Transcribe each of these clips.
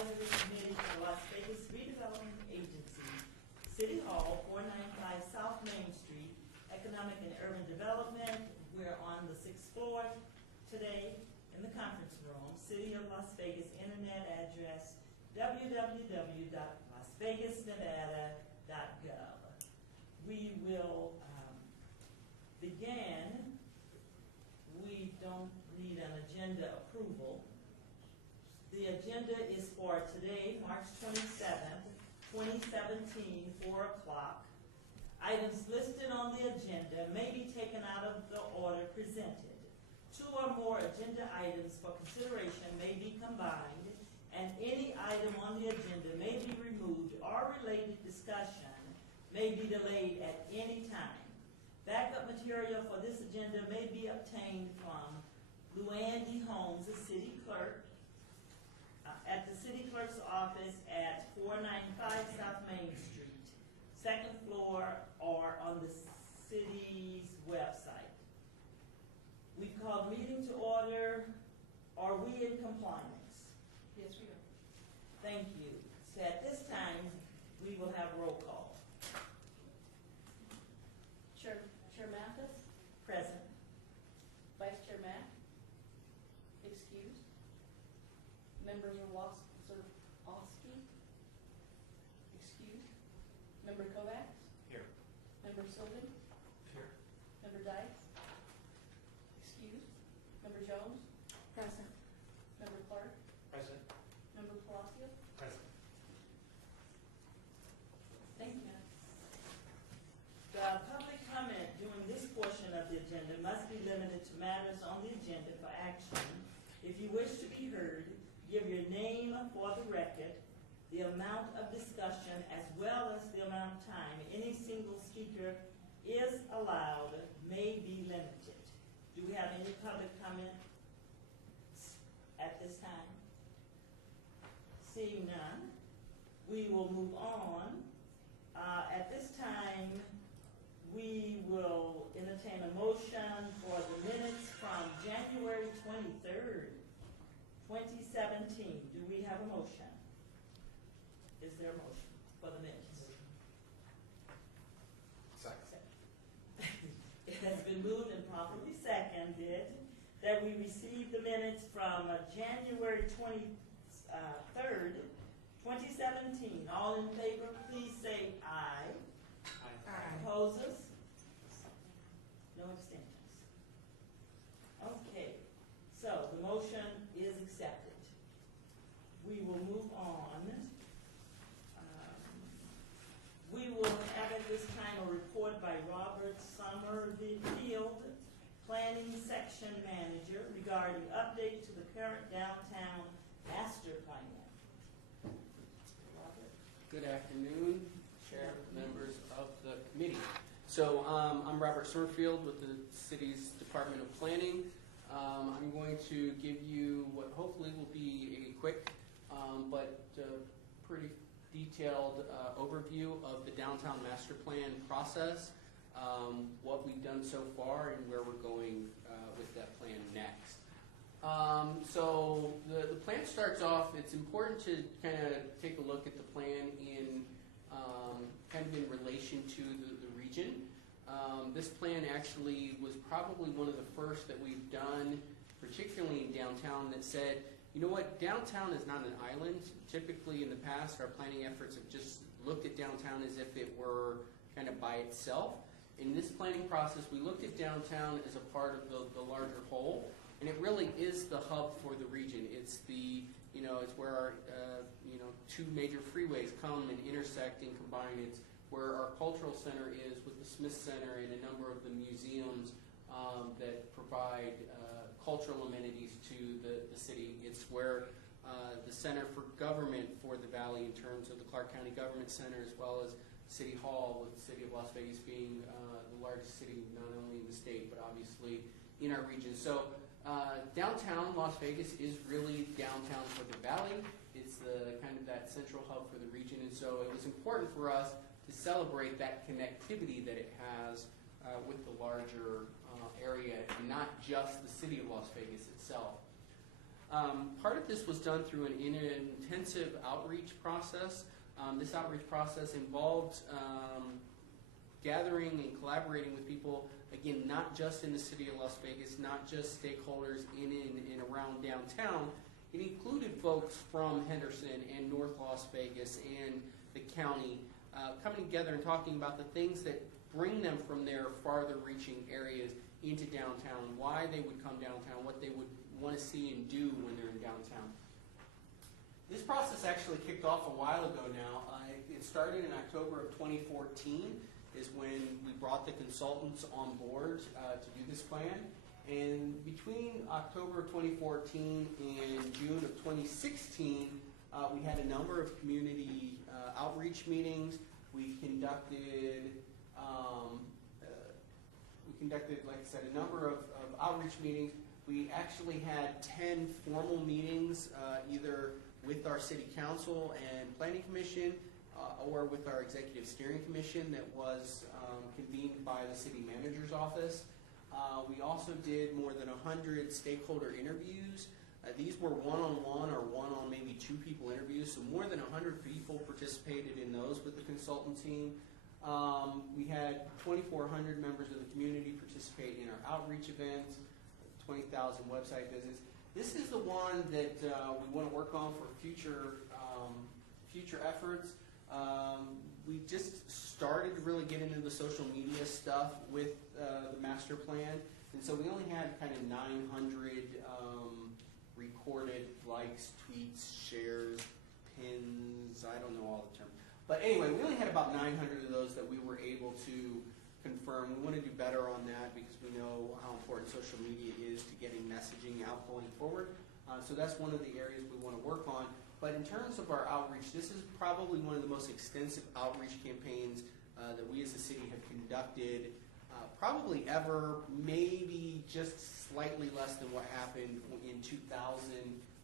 Advisory Committee for the Las Vegas Redevelopment Agency, City Hall, 495 South Main Street, Economic and Urban Development. We're on the 6th floor today in the conference room. City of Las Vegas internet address www.lasvegasnevada.gov. We will begin. We don't need an agenda approval. The agenda is for today, March 27th, 2017, 4 o'clock. Items listed on the agenda may be taken out of the order presented. 2 or more agenda items for consideration may be combined, and any item on the agenda may be removed or related discussion may be delayed at any time. Backup material for this agenda may be obtained from Luandy Holmes, the city clerk, at the city clerk's office at 495 South Main Street, 2nd floor, or on the city's website. We've called meeting to order. Are we in compliance? Yes, we are. Thank you. So at this time, we will have roll call. Chair Mathis, Present. Vice Chair Mack, excused. Member Zerowski, excused. Member Kovacs, Here. Member Sylvan, Here. Member Dykes, excused. Member Jones, Present. Member Clark, Present. Member Palacio. Present. Thank you, Madam. The public comment during this portion of the agenda must be limited to matters on the agenda for action. If you wish to be heard, give your name for the record, the amount of discussion, as well as the amount of time any single speaker is allowed may be limited. Do we have any public comment at this time? Seeing none, we will move on. At this time, we will entertain a motion for the minutes from January 23rd, 2017. Do we have a motion? Is there a motion for the minutes? Second. It has been moved and properly seconded that we receive the minutes from January 23rd, 2017. All in favor, please say aye. Aye. Opposes? No abstentions. Okay, so the motion is accepted. We will move on. We will have at this time a report by Robert Summerfield, Planning Section Manager, regarding update to the current downtown master plan. Robert? Good afternoon, Chair, members of the committee. So I'm Robert Summerfield with the city's Department of Planning. I'm going to give you what hopefully will be a quick but pretty detailed overview of the downtown master plan process, what we've done so far, and where we're going with that plan next. So the plan starts off, it's important to kind of take a look at the plan in kind of in relation to the region. This plan actually was probably one of the first that we've done, particularly in downtown, that said, you know what, downtown is not an island. Typically in the past, our planning efforts have just looked at downtown as if it were kind of by itself. In this planning process, we looked at downtown as a part of the larger whole, and it really is the hub for the region. It's the, it's where our, 2 major freeways come and intersect and combine. It's where our cultural center is with the Smith Center and a number of the museums that provide cultural amenities to the city. It's where the Center for Government for the Valley, in terms of the Clark County Government Center, as well as City Hall, with the city of Las Vegas being the largest city not only in the state but obviously in our region. So downtown Las Vegas is really downtown for the valley. It's the kind of that central hub for the region, and so it was important for us to celebrate that connectivity that it has with the larger area, and not just the city of Las Vegas itself. Part of this was done through an intensive outreach process. This outreach process involved gathering and collaborating with people, again, not just in the city of Las Vegas, not just stakeholders in and around downtown. It included folks from Henderson and North Las Vegas and the county coming together and talking about the things that bring them from their farther reaching areas into downtown, why they would come downtown, what they would want to see and do when they're in downtown. This process actually kicked off a while ago now. It started in October of 2014 is when we brought the consultants on board to do this plan. And between October of 2014 and June of 2016, we had a number of community outreach meetings. We conducted, like I said, a number of outreach meetings. We actually had 10 formal meetings, either with our city council and planning commission, or with our executive steering commission that was convened by the city manager's office. We also did more than 100 stakeholder interviews. These were one-on-one or one-on maybe two people interviews, so more than 100 people participated in those with the consultant team. We had 2,400 members of the community participate in our outreach events, 20,000 website visits. This is the one that we want to work on for future efforts. We just started to really get into the social media stuff with the master plan, and so we only had kind of 900 recorded likes, tweets, shares, pins, I don't know all the terms. But anyway, we only had about 900 of those that we were able to confirm. We want to do better on that because we know how important social media is to getting messaging out going forward. So that's one of the areas we want to work on. But in terms of our outreach, this is probably one of the most extensive outreach campaigns that we as a city have conducted probably ever, maybe just slightly less than what happened in 2000,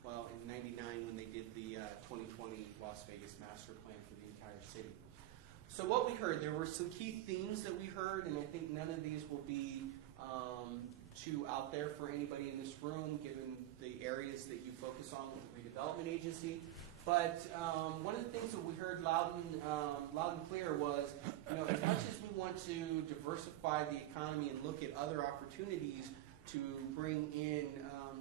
well, in 99 when they did the 2020 Las Vegas master plan for the entire city. So what we heard, there were some key themes that we heard, and I think none of these will be too out there for anybody in this room, given the areas that you focus on with the redevelopment agency. But one of the things that we heard loud and clear was, you know, as much as we want to diversify the economy and look at other opportunities to bring in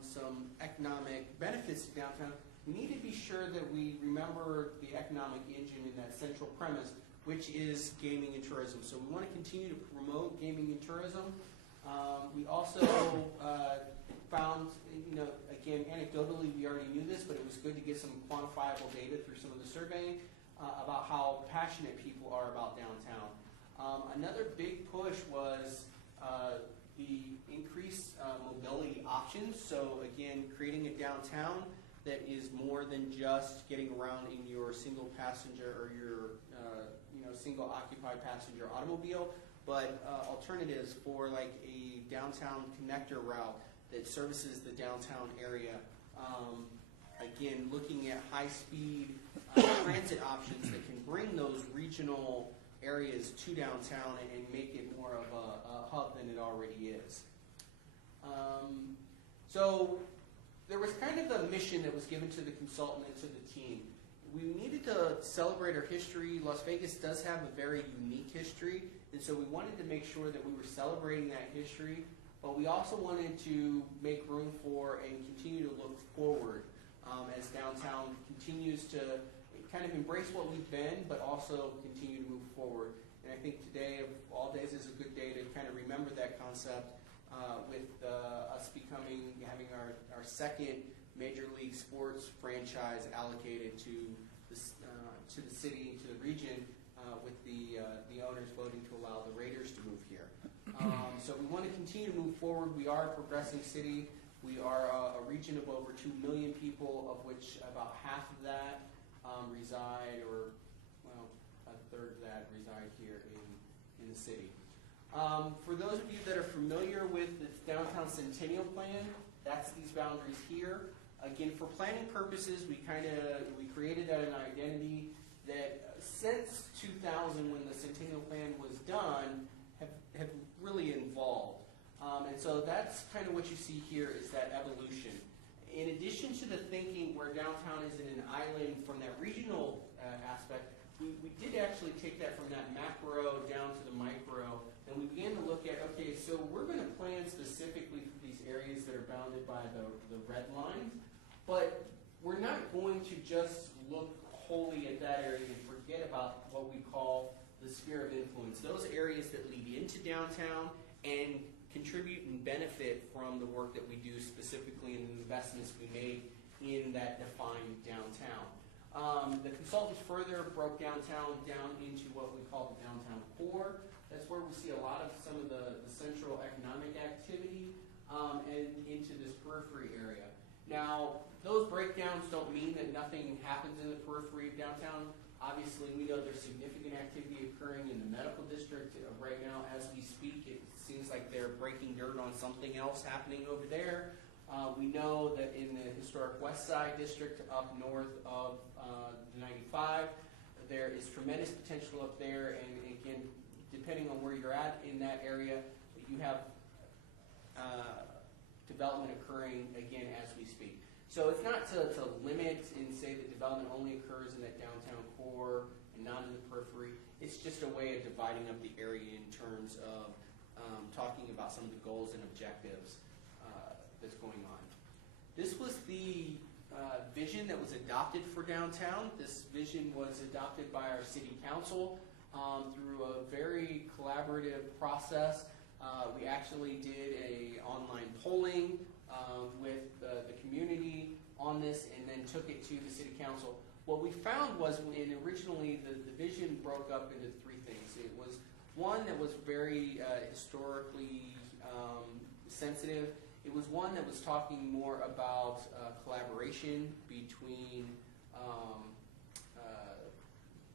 some economic benefits to downtown, we need to be sure that we remember the economic engine in that central premise, which is gaming and tourism. So we want to continue to promote gaming and tourism. We also found, you know, again, anecdotally, we already knew this, but it was good to get some quantifiable data through some of the surveying about how passionate people are about downtown. Another big push was the increased mobility options. So again, creating a downtown that is more than just getting around in your single passenger or your single occupied passenger automobile, but alternatives for like a downtown connector route that services the downtown area. Again, looking at high-speed transit options that can bring those regional areas to downtown and make it more of a hub than it already is. So there was kind of a mission that was given to the consultant and to the team. We needed to celebrate our history. Las Vegas does have a very unique history, and so we wanted to make sure that we were celebrating that history, but we also wanted to make room for and continue to look forward as downtown continues to kind of embrace what we've been, but also continue to move forward. And I think today, of all days, is a good day to kind of remember that concept with us having our second Major League Sports franchise allocated to the city, to the region, with the owners voting to allow the Raiders to move here. So we want to continue to move forward. We are a progressing city. We are a region of over 2 million people, of which about half of that reside, or well, a third of that reside here in the city. For those of you that are familiar with the Downtown Centennial Plan, that's these boundaries here. Again, for planning purposes, we created an identity that since 2000, when the Centennial Plan was done, have really evolved. And so that's kind of what you see here is that evolution. in addition to the thinking where downtown is in an island from that regional aspect, we did actually take that from that macro down to the micro, and we began to look at, okay, so we're going to plan specifically for these areas that are bounded by the red lines, but we're not going to just look wholly at that area and forget about what we call the sphere of influence, those areas that lead into downtown and contribute and benefit from the work that we do specifically in the investments we made in that defined downtown. The consultants further broke downtown down into what we call the downtown core. That's where we see a lot of some of the central economic activity and into this periphery area. Now, those breakdowns don't mean that nothing happens in the periphery of downtown. Obviously, we know there's significant activity occurring in the medical district right now as we speak. It seems like they're breaking dirt on something else happening over there. We know that in the historic West Side district up north of the 95, there is tremendous potential up there, and again, depending on where you're at in that area, you have development occurring again as we speak. So it's not to limit and say that development only occurs in that downtown core and not in the periphery. It's just a way of dividing up the area in terms of talking about some of the goals and objectives that's going on. This was the vision that was adopted for downtown. This vision was adopted by our city council through a very collaborative process. We actually did an online polling with the community on this and then took it to the city council. What we found was when originally the vision broke up into three things. It was one that was very historically sensitive. It was one that was talking more about collaboration between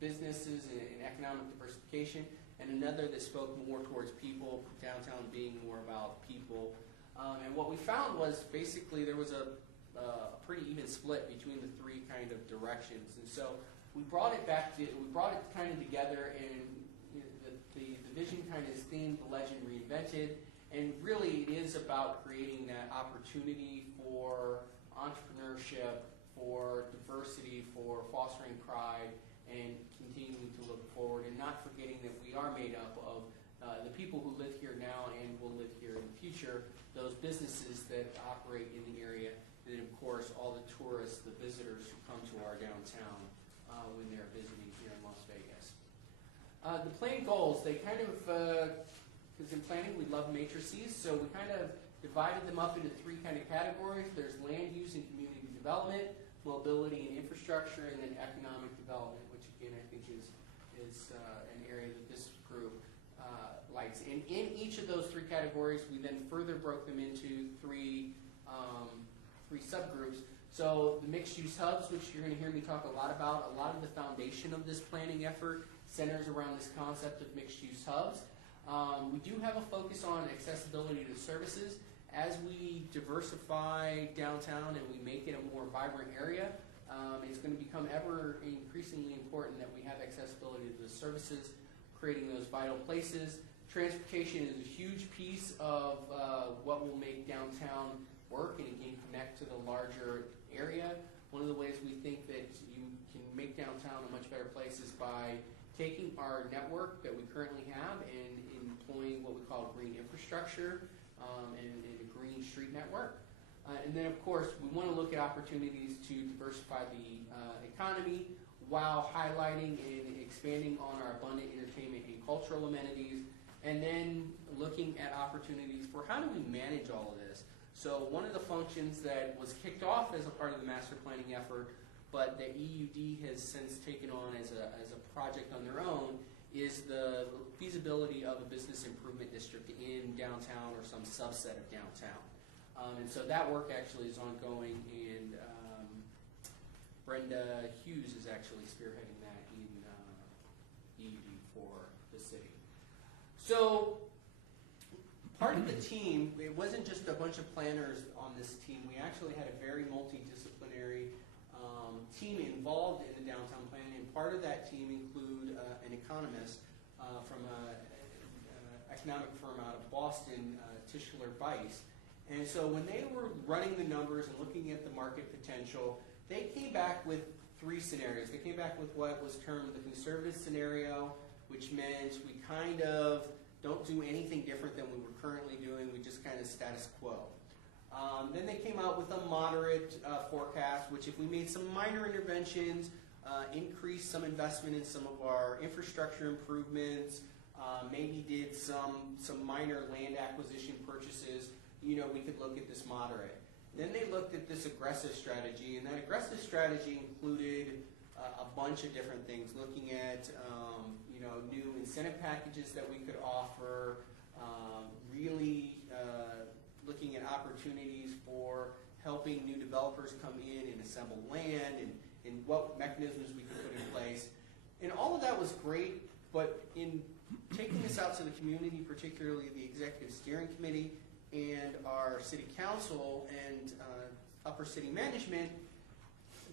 businesses and economic diversification, and another that spoke more towards people, downtown being more about people. And what we found was basically there was a pretty even split between the three kind of directions. And so we brought it back to, we brought it kind of together, and you know, the vision kind of is themed, the legend reinvented, and really it is about creating that opportunity for entrepreneurship, for diversity, for fostering pride, and continuing to look forward, and not forgetting that we are made up of the people who live here now and will live here in the future, those businesses that operate in the area, and then of course all the tourists, the visitors who come to our downtown when they're visiting here in Las Vegas. The planning goals, they kind of, because in planning we love matrices, so we kind of divided them up into three kind of categories. There's land use and community development, mobility and infrastructure, and then economic development, which again I think is an area that this group likes. And in each of those three categories, we then further broke them into three subgroups. So the mixed-use hubs, which you're going to hear me talk a lot about, a lot of the foundation of this planning effort centers around this concept of mixed-use hubs. We do have a focus on accessibility to services. As we diversify downtown and we make it a more vibrant area, it's going to become ever increasingly important that we have accessibility to the services, creating those vital places. Transportation is a huge piece of what will make downtown work and again connect to the larger area. One of the ways we think that you can make downtown a much better place is by taking our network that we currently have and employing what we call green infrastructure and a green street network. And then of course we want to look at opportunities to diversify the economy while highlighting and expanding on our abundant entertainment and cultural amenities, and then looking at opportunities for how do we manage all of this. So one of the functions that was kicked off as a part of the master planning effort, but that EUD has since taken on as a project on their own, is the feasibility of a business improvement district in downtown or some subset of downtown. And so that work actually is ongoing, and Brenda Hughes is actually spearheading that in EUD for the city. So part of the team, it wasn't just a bunch of planners on this team. We actually had a very multidisciplinary team involved in the downtown planning, and part of that team include an economist from an economic firm out of Boston, Tischler Weiss. And so when they were running the numbers and looking at the market potential, they came back with 3 scenarios. They came back with what was termed the conservative scenario, which meant we kind of don't do anything different than we were currently doing. We just kind of status quo. Then they came out with a moderate forecast, which if we made some minor interventions, increased some investment in some of our infrastructure improvements, maybe did some minor land acquisition purchases, we could look at this moderate. Then they looked at this aggressive strategy, and that aggressive strategy included a bunch of different things, looking at new incentive packages that we could offer, really looking at opportunities for helping new developers come in and assemble land, and what mechanisms we could put in place. And all of that was great, but in taking this out to the community, particularly the Executive Steering Committee and our City Council and upper city management,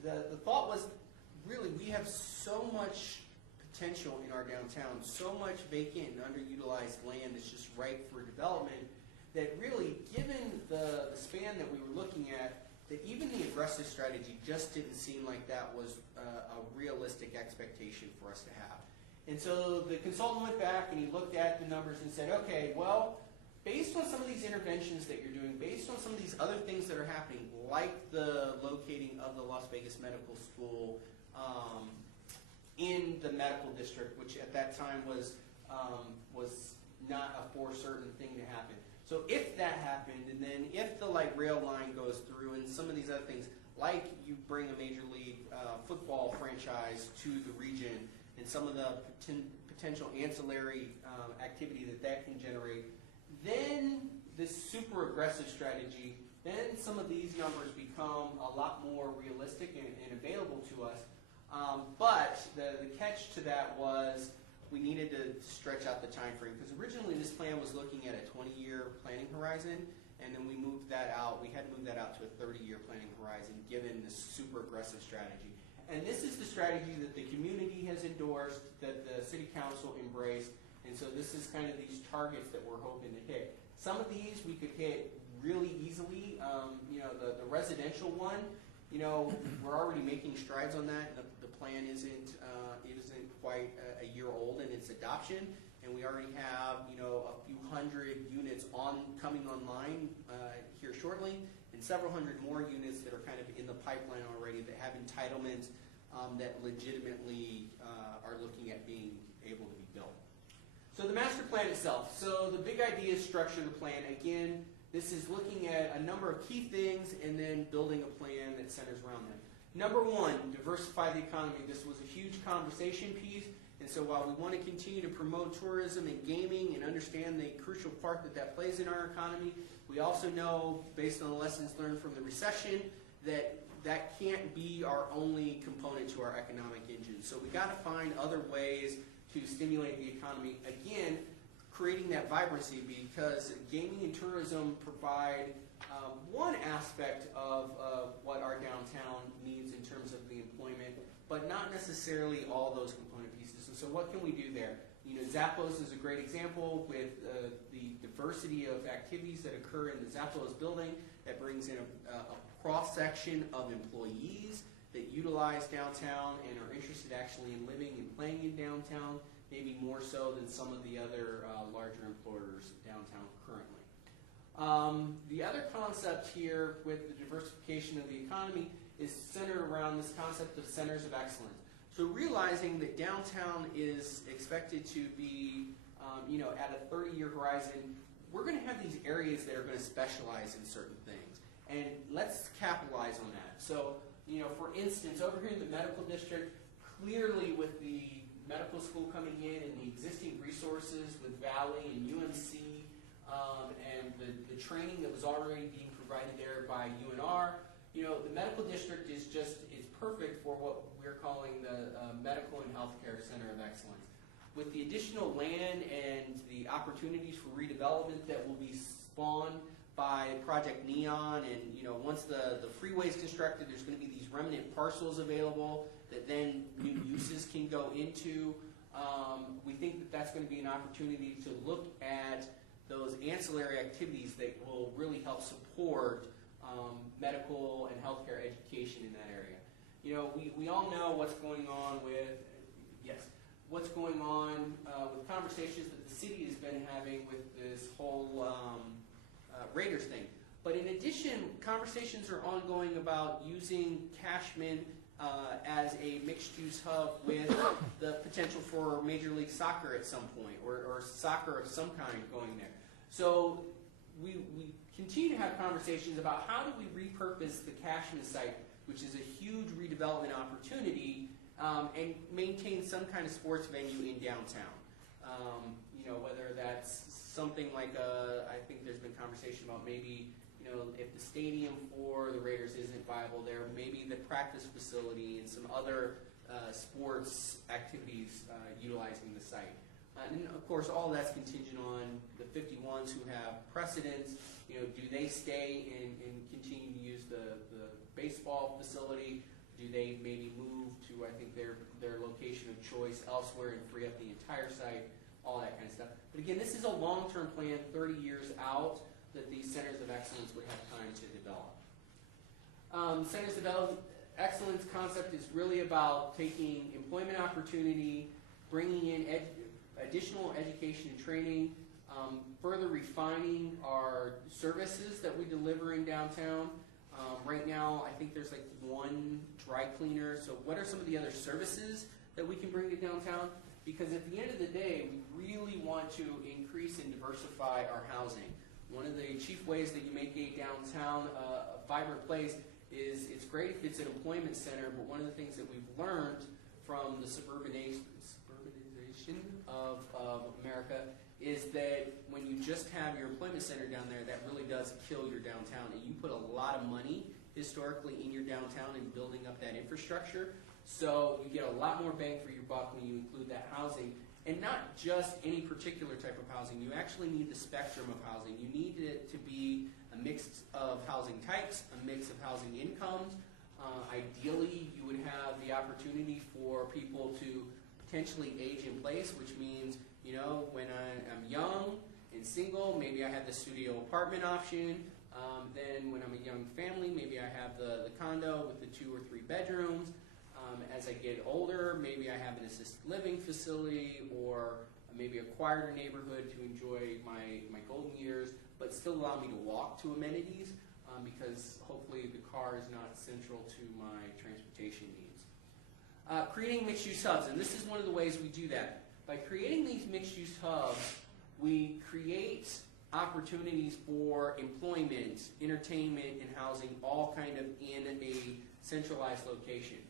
the thought was, really, we have so much potential in our downtown, so much vacant and underutilized land that's just ripe for development, that really, given the span that we were looking at, that even the aggressive strategy just didn't seem like that was a realistic expectation for us to have. And so the consultant went back and he looked at the numbers and said, okay, well, based on some of these interventions that you're doing, based on some of these other things that are happening, like the locating of the Las Vegas Medical School in the medical district, which at that time was not a for certain thing to happen. So if that happened, and then if the light rail line goes through, and some of these other things, like you bring a Major League football franchise to the region, and some of the potential ancillary activity that can generate, then this super aggressive strategy, then some of these numbers become a lot more realistic and available to us. But the catch to that was we needed to stretch out the time frame, because originally this plan was looking at a 20-year planning horizon, and then we moved that out. We had to move that out to a 30-year planning horizon given this super aggressive strategy. And this is the strategy that the community has endorsed, that the City Council embraced, and so this is kind of these targets that we're hoping to hit. Some of these we could hit really easily. The residential one, we're already making strides on that. The plan isn't quite a year old in its adoption, and we already have a few hundred units coming online here shortly, and several hundred more units that are kind of in the pipeline already that have entitlements that legitimately are looking at being able to be built. So the master plan itself. So the big idea is structure the plan. Again, this is looking at a number of key things and then building a plan that centers around them. Number one, diversify the economy. This was a huge conversation piece, and so while we want to continue to promote tourism and gaming and understand the crucial part that plays in our economy, we also know, based on the lessons learned from the recession, that can't be our only component to our economic engine. So we got to find other ways to stimulate the economy. Again, creating that vibrancy, because gaming and tourism provide one aspect of what our downtown needs in terms of the employment, but not necessarily all those component pieces. And so what can we do there? Zappos is a great example with the diversity of activities that occur in the Zappos building that brings in a cross-section of employees that utilize downtown and are interested actually in living and playing in downtown, maybe more so than some of the other larger employers downtown currently. The other concept here with the diversification of the economy is centered around this concept of centers of excellence. So realizing that downtown is expected to be, at a 30-year horizon, we're going to have these areas that are going to specialize in certain things. And let's capitalize on that. So, for instance, over here in the medical district, clearly with the medical school coming in and the existing resources with Valley and UMC, and the training that was already being provided there by UNR, the medical district is perfect for what we're calling the Medical and Healthcare Center of Excellence. With the additional land and the opportunities for redevelopment that will be spawned by Project Neon, and once the freeway is constructed, there's going to be these remnant parcels available that then new uses can go into. We think that that's going to be an opportunity to look at those ancillary activities that will really help support medical and healthcare education in that area. You know, we all know what's going on with, what's going on with conversations that the city has been having with this whole Raiders thing. But in addition, conversations are ongoing about using Cashman as a mixed-use hub with the potential for Major League Soccer at some point, or soccer of some kind going there. So we continue to have conversations about how do we repurpose the Cashman site, which is a huge redevelopment opportunity, and maintain some kind of sports venue in downtown. You know, whether that's something like I think there's been conversation about maybe, you know, if the stadium for the Raiders isn't viable there, maybe the practice facility and some other sports activities utilizing the site. And of course, all of that's contingent on the 51s who have precedence. You know, do they stay and continue to use the baseball facility? Do they maybe move to, I think, their location of choice elsewhere and free up the entire site? All that kind of stuff. But again, this is a long-term plan, 30 years out, that these centers of excellence would have time to develop. Centers of excellence concept is really about taking employment opportunity, bringing in additional education and training, further refining our services that we deliver in downtown. Right now, I think there's like one dry cleaner. So what are some of the other services that we can bring to downtown? Because at the end of the day, we really want to increase and diversify our housing. One of the chief ways that you make a downtown a vibrant place is it's great if it's an employment center, but one of the things that we've learned from the suburbanization of America is that when you just have your employment center down there, that really does kill your downtown. And you put a lot of money historically in your downtown and building up that infrastructure. So you get a lot more bang for your buck when you include that housing. And not just any particular type of housing. You actually need the spectrum of housing. You need it to be a mix of housing types, a mix of housing incomes. Ideally, you would have the opportunity for people to potentially age in place, which means, you know, when I'm young and single, maybe I have the studio apartment option. Then when I'm a young family, maybe I have the condo with the 2 or 3 bedrooms. As I get older, maybe I have an assisted living facility, or maybe a quieter neighborhood to enjoy my golden years, but still allow me to walk to amenities, because hopefully the car is not central to my transportation needs. Creating mixed-use hubs, and this is one of the ways we do that. By creating these mixed-use hubs, we create opportunities for employment, entertainment, and housing, all kind of in a centralized location.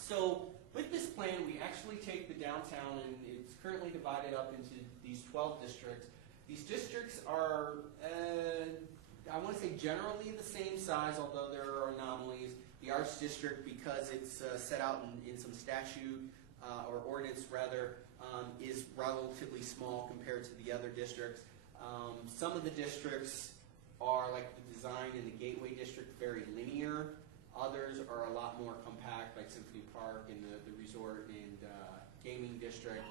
So with this plan, we actually take the downtown, and it's currently divided up into these 12 districts. These districts are, I want to say, generally the same size, although there are anomalies. The Arts District, because it's set out in some statute or ordinance rather, is relatively small compared to the other districts. Some of the districts are, like the Design and the Gateway District, very linear. Others are a lot more compact, like Symphony Park and the Resort and Gaming District.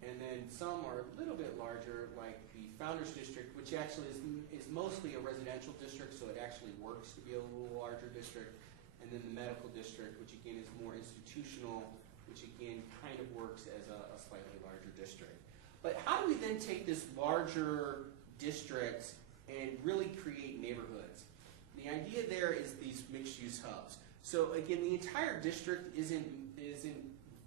And then some are a little bit larger, like the Founders District, which actually is mostly a residential district, so it actually works to be a little larger district. And then the Medical District, which again is more institutional, which again kind of works as a slightly larger district. But how do we then take this larger district and really create neighborhoods? The idea there is these mixed-use hubs. So again, the entire district isn't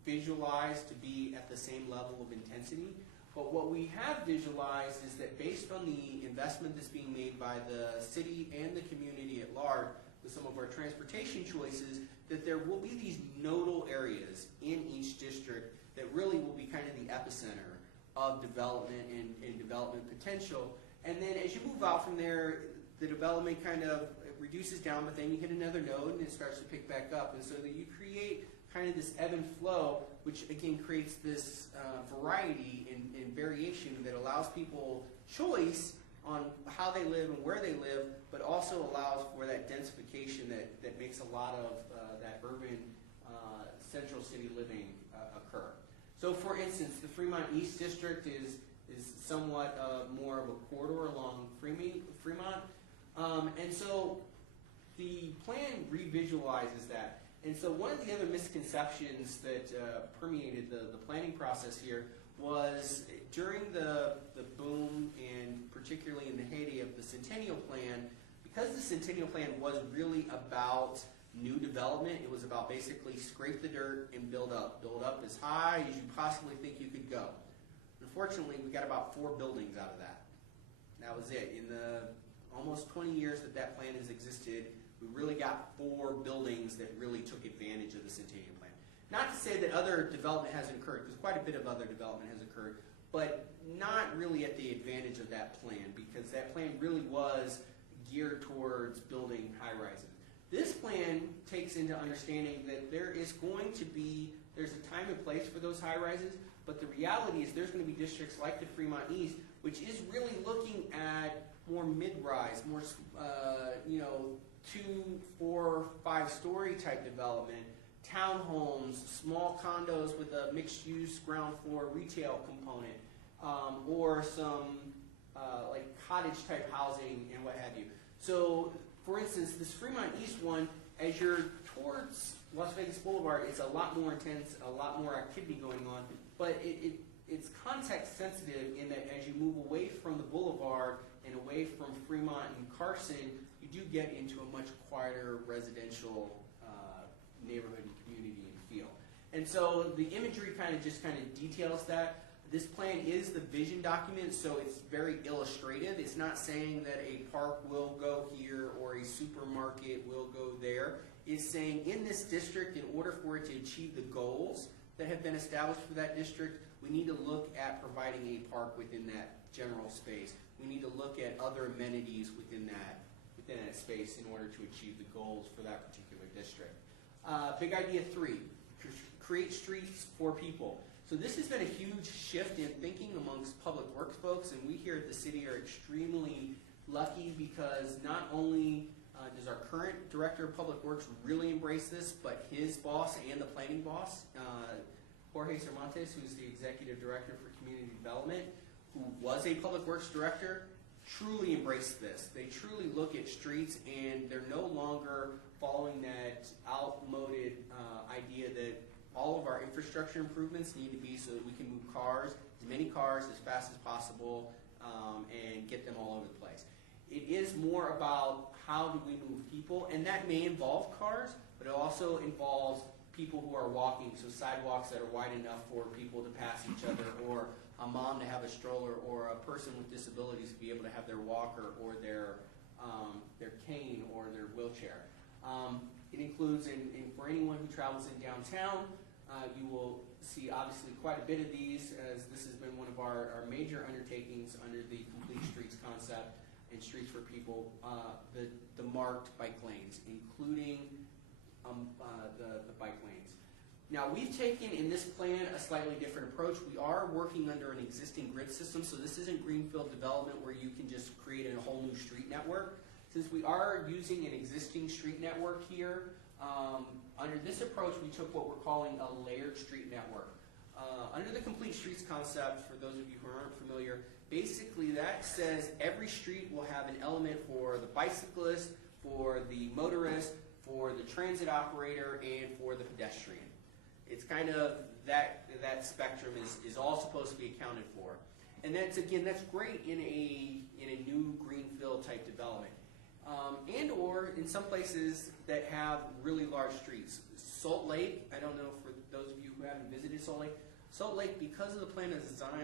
visualized to be at the same level of intensity, but what we have visualized is that based on the investment that's being made by the city and the community at large with some of our transportation choices, that there will be these nodal areas in each district that really will be kind of the epicenter of development and development potential. And then as you move out from there, the development kind of reduces down, but then you hit another node and it starts to pick back up. And so that you create kind of this ebb and flow, which again creates this variety and variation that allows people choice on how they live and where they live, but also allows for that densification that makes a lot of that urban central city living occur. So for instance, the Fremont East District is is somewhat more of a corridor along Fremont. And so the plan revisualizes that. And so one of the other misconceptions that permeated the planning process here was during the boom, and particularly in the heyday of the Centennial Plan, because the Centennial Plan was really about new development, it was about basically scrape the dirt and build up as high as you possibly think you could go. Unfortunately, we got about 4 buildings out of that. That was it. In the almost 20 years that plan has existed, we really got 4 buildings that really took advantage of the Centennial Plan. Not to say that other development hasn't occurred, because quite a bit of other development has occurred, but not really at the advantage of that plan, because that plan really was geared towards building high-rises. This plan takes into understanding that there's a time and place for those high-rises, but the reality is there's going to be districts like the Fremont East, which is really looking at more mid-rise, more 2, 4, 5-story type development, townhomes, small condos with a mixed-use ground floor retail component, or some like cottage type housing and what have you. So, for instance, this Fremont East one, as you're towards Las Vegas Boulevard, it's a lot more intense, a lot more activity going on, but it's context sensitive in that as you move away from the boulevard and away from Fremont and Carson, you do get into a much quieter residential neighborhood and community and feel. And so the imagery kind of details that. This plan is the vision document, so it's very illustrative. It's not saying that a park will go here or a supermarket will go there. It's saying in this district, in order for it to achieve the goals that have been established for that district, we need to look at providing a park within that general space. We need to look at other amenities within that space in order to achieve the goals for that particular district. Big idea 3, create streets for people. So this has been a huge shift in thinking amongst public works folks, and we here at the city are extremely lucky because not only does our current director of public works really embrace this, but his boss and the planning boss, Jorge Cervantes, who's the executive director for community development, who was a public works director, truly embrace this. They truly look at streets, and they're no longer following that outmoded idea that all of our infrastructure improvements need to be so that we can move cars, as many cars as fast as possible, and get them all over the place. It is more about how do we move people, and that may involve cars, but it also involves people who are walking, so sidewalks that are wide enough for people to pass each other, or a mom to have a stroller, or a person with disabilities to be able to have their walker or their cane or their wheelchair. It includes, for anyone who travels in downtown, you will see obviously quite a bit of these, as this has been one of our major undertakings under the Complete Streets concept and Streets for People, the marked bike lanes, including the bike lanes. Now, we've taken in this plan a slightly different approach. We are working under an existing grid system, so this isn't greenfield development where you can just create a whole new street network. Since we are using an existing street network here, under this approach we took what we're calling a layered street network. Under the Complete Streets concept, for those of you who aren't familiar, basically that says every street will have an element for the bicyclist, for the motorist, for the transit operator, and for the pedestrian. It's kind of that spectrum is all supposed to be accounted for. And that's great in a new greenfield type development. And or in some places that have really large streets. Salt Lake, I don't know for those of you who haven't visited Salt Lake, Salt Lake, because of the plan of Zion,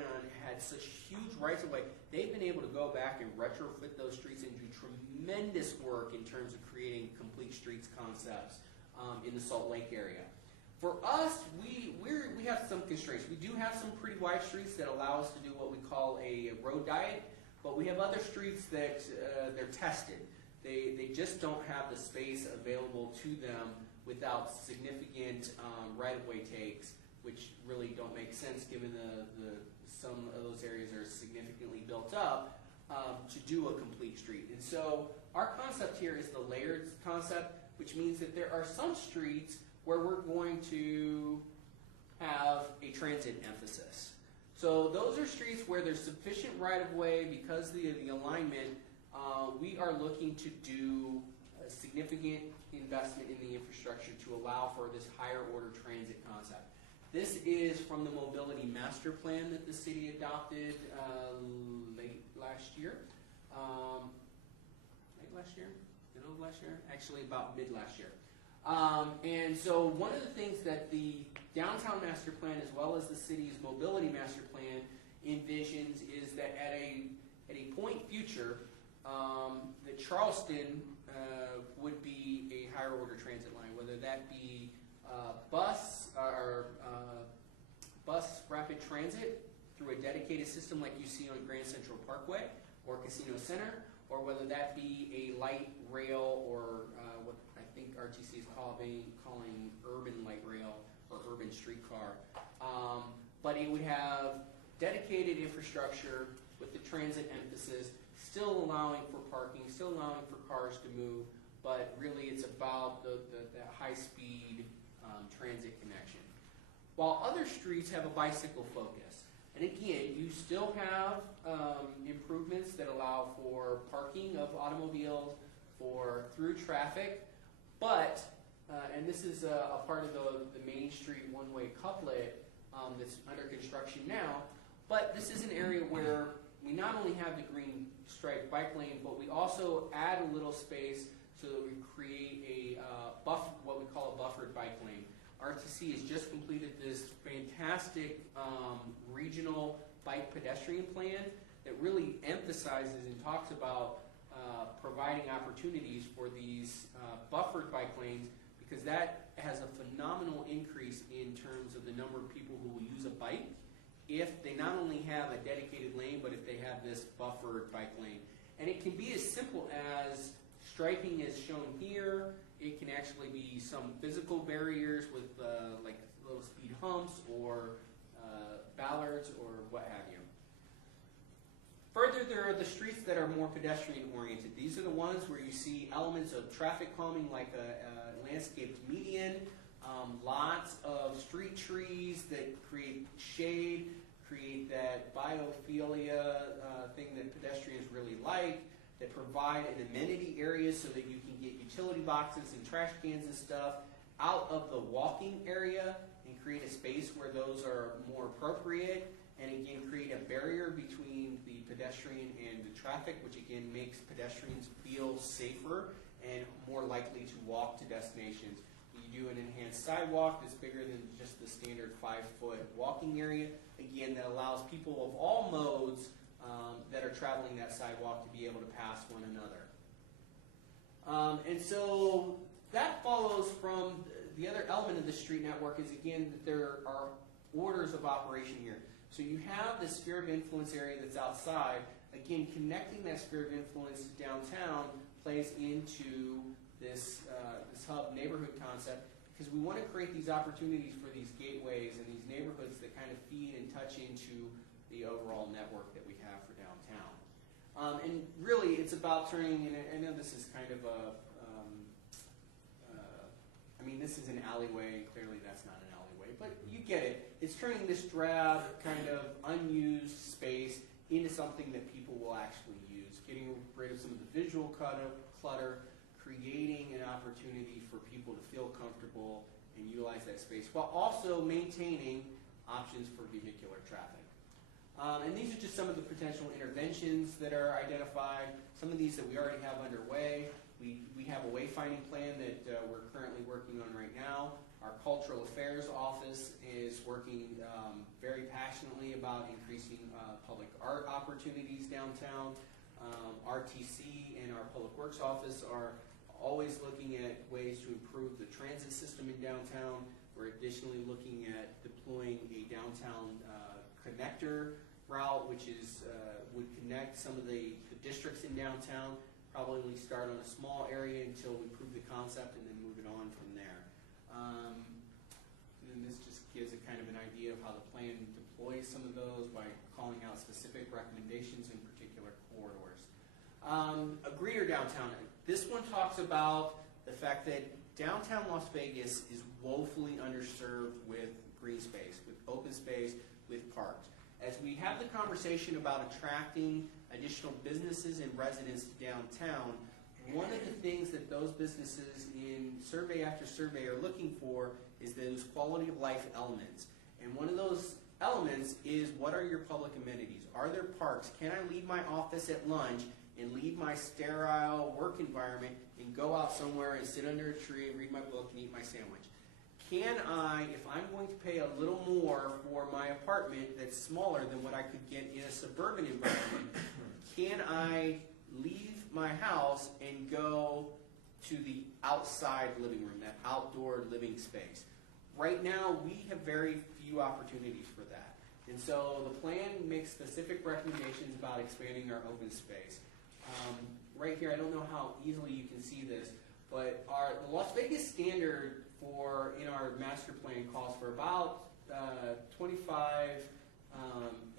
had such huge rights of way, they've been able to go back and retrofit those streets and do tremendous work in terms of creating complete streets concepts in the Salt Lake area. For us, we have some constraints. We do have some pretty wide streets that allow us to do what we call a road diet, but we have other streets that they're tested. They just don't have the space available to them without significant right-of-way takes, which really don't make sense given some of those areas are significantly built up to do a complete street. And so our concept here is the layered concept, which means that there are some streets where we're going to have a transit emphasis. So so those are streets where there's sufficient right-of-way because of the alignment. We are looking to do a significant investment in the infrastructure to allow for this higher order transit concept. This is from the mobility master plan that the city adopted late last year. Middle of last year? Actually, about mid last year. And so one of the things that the downtown master plan, as well as the city's mobility master plan, envisions is that at a point future, that Charleston would be a higher order transit line, whether that be bus rapid transit through a dedicated system like you see on Grand Central Parkway or Casino Center, or whether that be a light rail or what I think RTC is calling urban light rail or urban streetcar. But it would have dedicated infrastructure with the transit emphasis, still allowing for parking, still allowing for cars to move, but really it's about the high-speed transit connection. While other streets have a bicycle focus. And again, you still have improvements that allow for parking of automobiles, for through traffic, but, and this is a part of the Main Street one-way couplet that's under construction now, but this is an area where we not only have the green striped bike lane, but we also add a little space so that we create a what we call a buffered bike lane. RTC has just completed this fantastic regional bike pedestrian plan that really emphasizes and talks about providing opportunities for these buffered bike lanes, because that has a phenomenal increase in terms of the number of people who will use a bike if they not only have a dedicated lane, but if they have this buffered bike lane. And it can be as simple as striping as shown here. It can actually be some physical barriers with like little speed humps or ballards or what have you. Further, there are the streets that are more pedestrian oriented. These are the ones where you see elements of traffic calming like a landscaped median, lots of street trees that create shade, create that biophilia thing that pedestrians really like, that provide an amenity area so that you can get utility boxes and trash cans and stuff out of the walking area and create a space where those are more appropriate, and again create a barrier between the pedestrian and the traffic, which again makes pedestrians feel safer and more likely to walk to destinations. You do an enhanced sidewalk that's bigger than just the standard 5-foot walking area, again that allows people of all modes that are traveling that sidewalk to be able to pass one another. And so that follows from the other element of the street network is again that there are orders of operation here. So you have the sphere of influence area that's outside. Again, connecting that sphere of influence to downtown plays into this, this hub neighborhood concept, because we want to create these opportunities for these gateways and these neighborhoods that kind of feed and touch into the overall network that we have for downtown. And really, it's about turning, and I know this is kind of a, I mean, this is an alleyway. Clearly, that's not an alleyway, but you get it. It's turning this drab, kind of unused space into something that people will actually use, getting rid of some of the visual clutter, creating an opportunity for people to feel comfortable and utilize that space, while also maintaining options for vehicular traffic. And these are just some of the potential interventions that are identified, some of these that we already have underway. We have a wayfinding plan that we're currently working on right now. Our Cultural Affairs Office is working very passionately about increasing public art opportunities downtown. RTC and our Public Works Office are always looking at ways to improve the transit system in downtown. We're additionally looking at deploying a downtown connector route, which is would connect some of the districts in downtown. Probably start on a small area until we prove the concept and then move it on from there. And this just gives a kind of an idea of how the plan deploys some of those by calling out specific recommendations in particular corridors. A greener downtown. This one talks about the fact that downtown Las Vegas is woefully underserved with green space, with open space, with parks. as we have the conversation about attracting additional businesses and residents to downtown, one of the things that those businesses in survey after survey are looking for is those quality of life elements. And one of those elements is, what are your public amenities? Are there parks? Can I leave my office at lunch and leave my sterile work environment and go out somewhere and sit under a tree and read my book and eat my sandwich? Can I, if I'm going to pay a little more for my apartment that's smaller than what I could get in a suburban environment, can I leave my house and go to the outside living room, that outdoor living space? Right now, we have very few opportunities for that. And so the plan makes specific recommendations about expanding our open space. Right here, I don't know how easily you can see this, but the Las Vegas standard in our master plan calls for about 25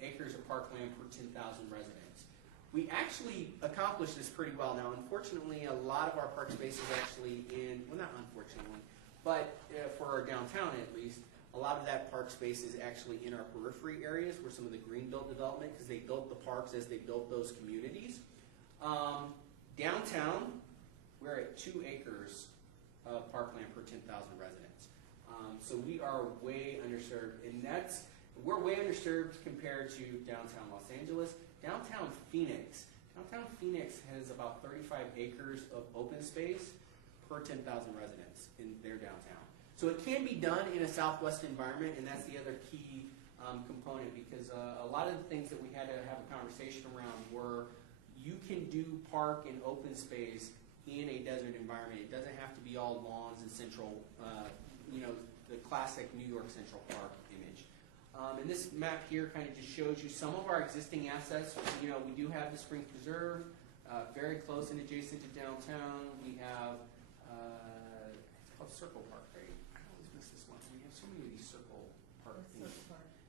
acres of parkland per 10,000 residents. We actually accomplished this pretty well. Now, unfortunately, a lot of our park space is actually well, not unfortunately, but for our downtown at least, a lot of that park space is actually in our periphery areas where some of the greenbelt development, because they built the parks as they built those communities. Downtown, we're at 2 acres of parkland per 10,000 residents. So we are way underserved, and we're way underserved compared to downtown Los Angeles. Downtown Phoenix has about 35 acres of open space per 10,000 residents in their downtown. So it can be done in a Southwest environment, and that's the other key component, because a lot of the things that we had to have a conversation around were, you can do park and open space in a desert environment. It doesn't have to be all lawns and central, the classic New York Central Park image. And this map here kind of just shows you some of our existing assets. We do have the Springs Preserve, very close and adjacent to downtown. We have, it's called Circle Park, right? I always miss this one. We have so many of these Circle Park things.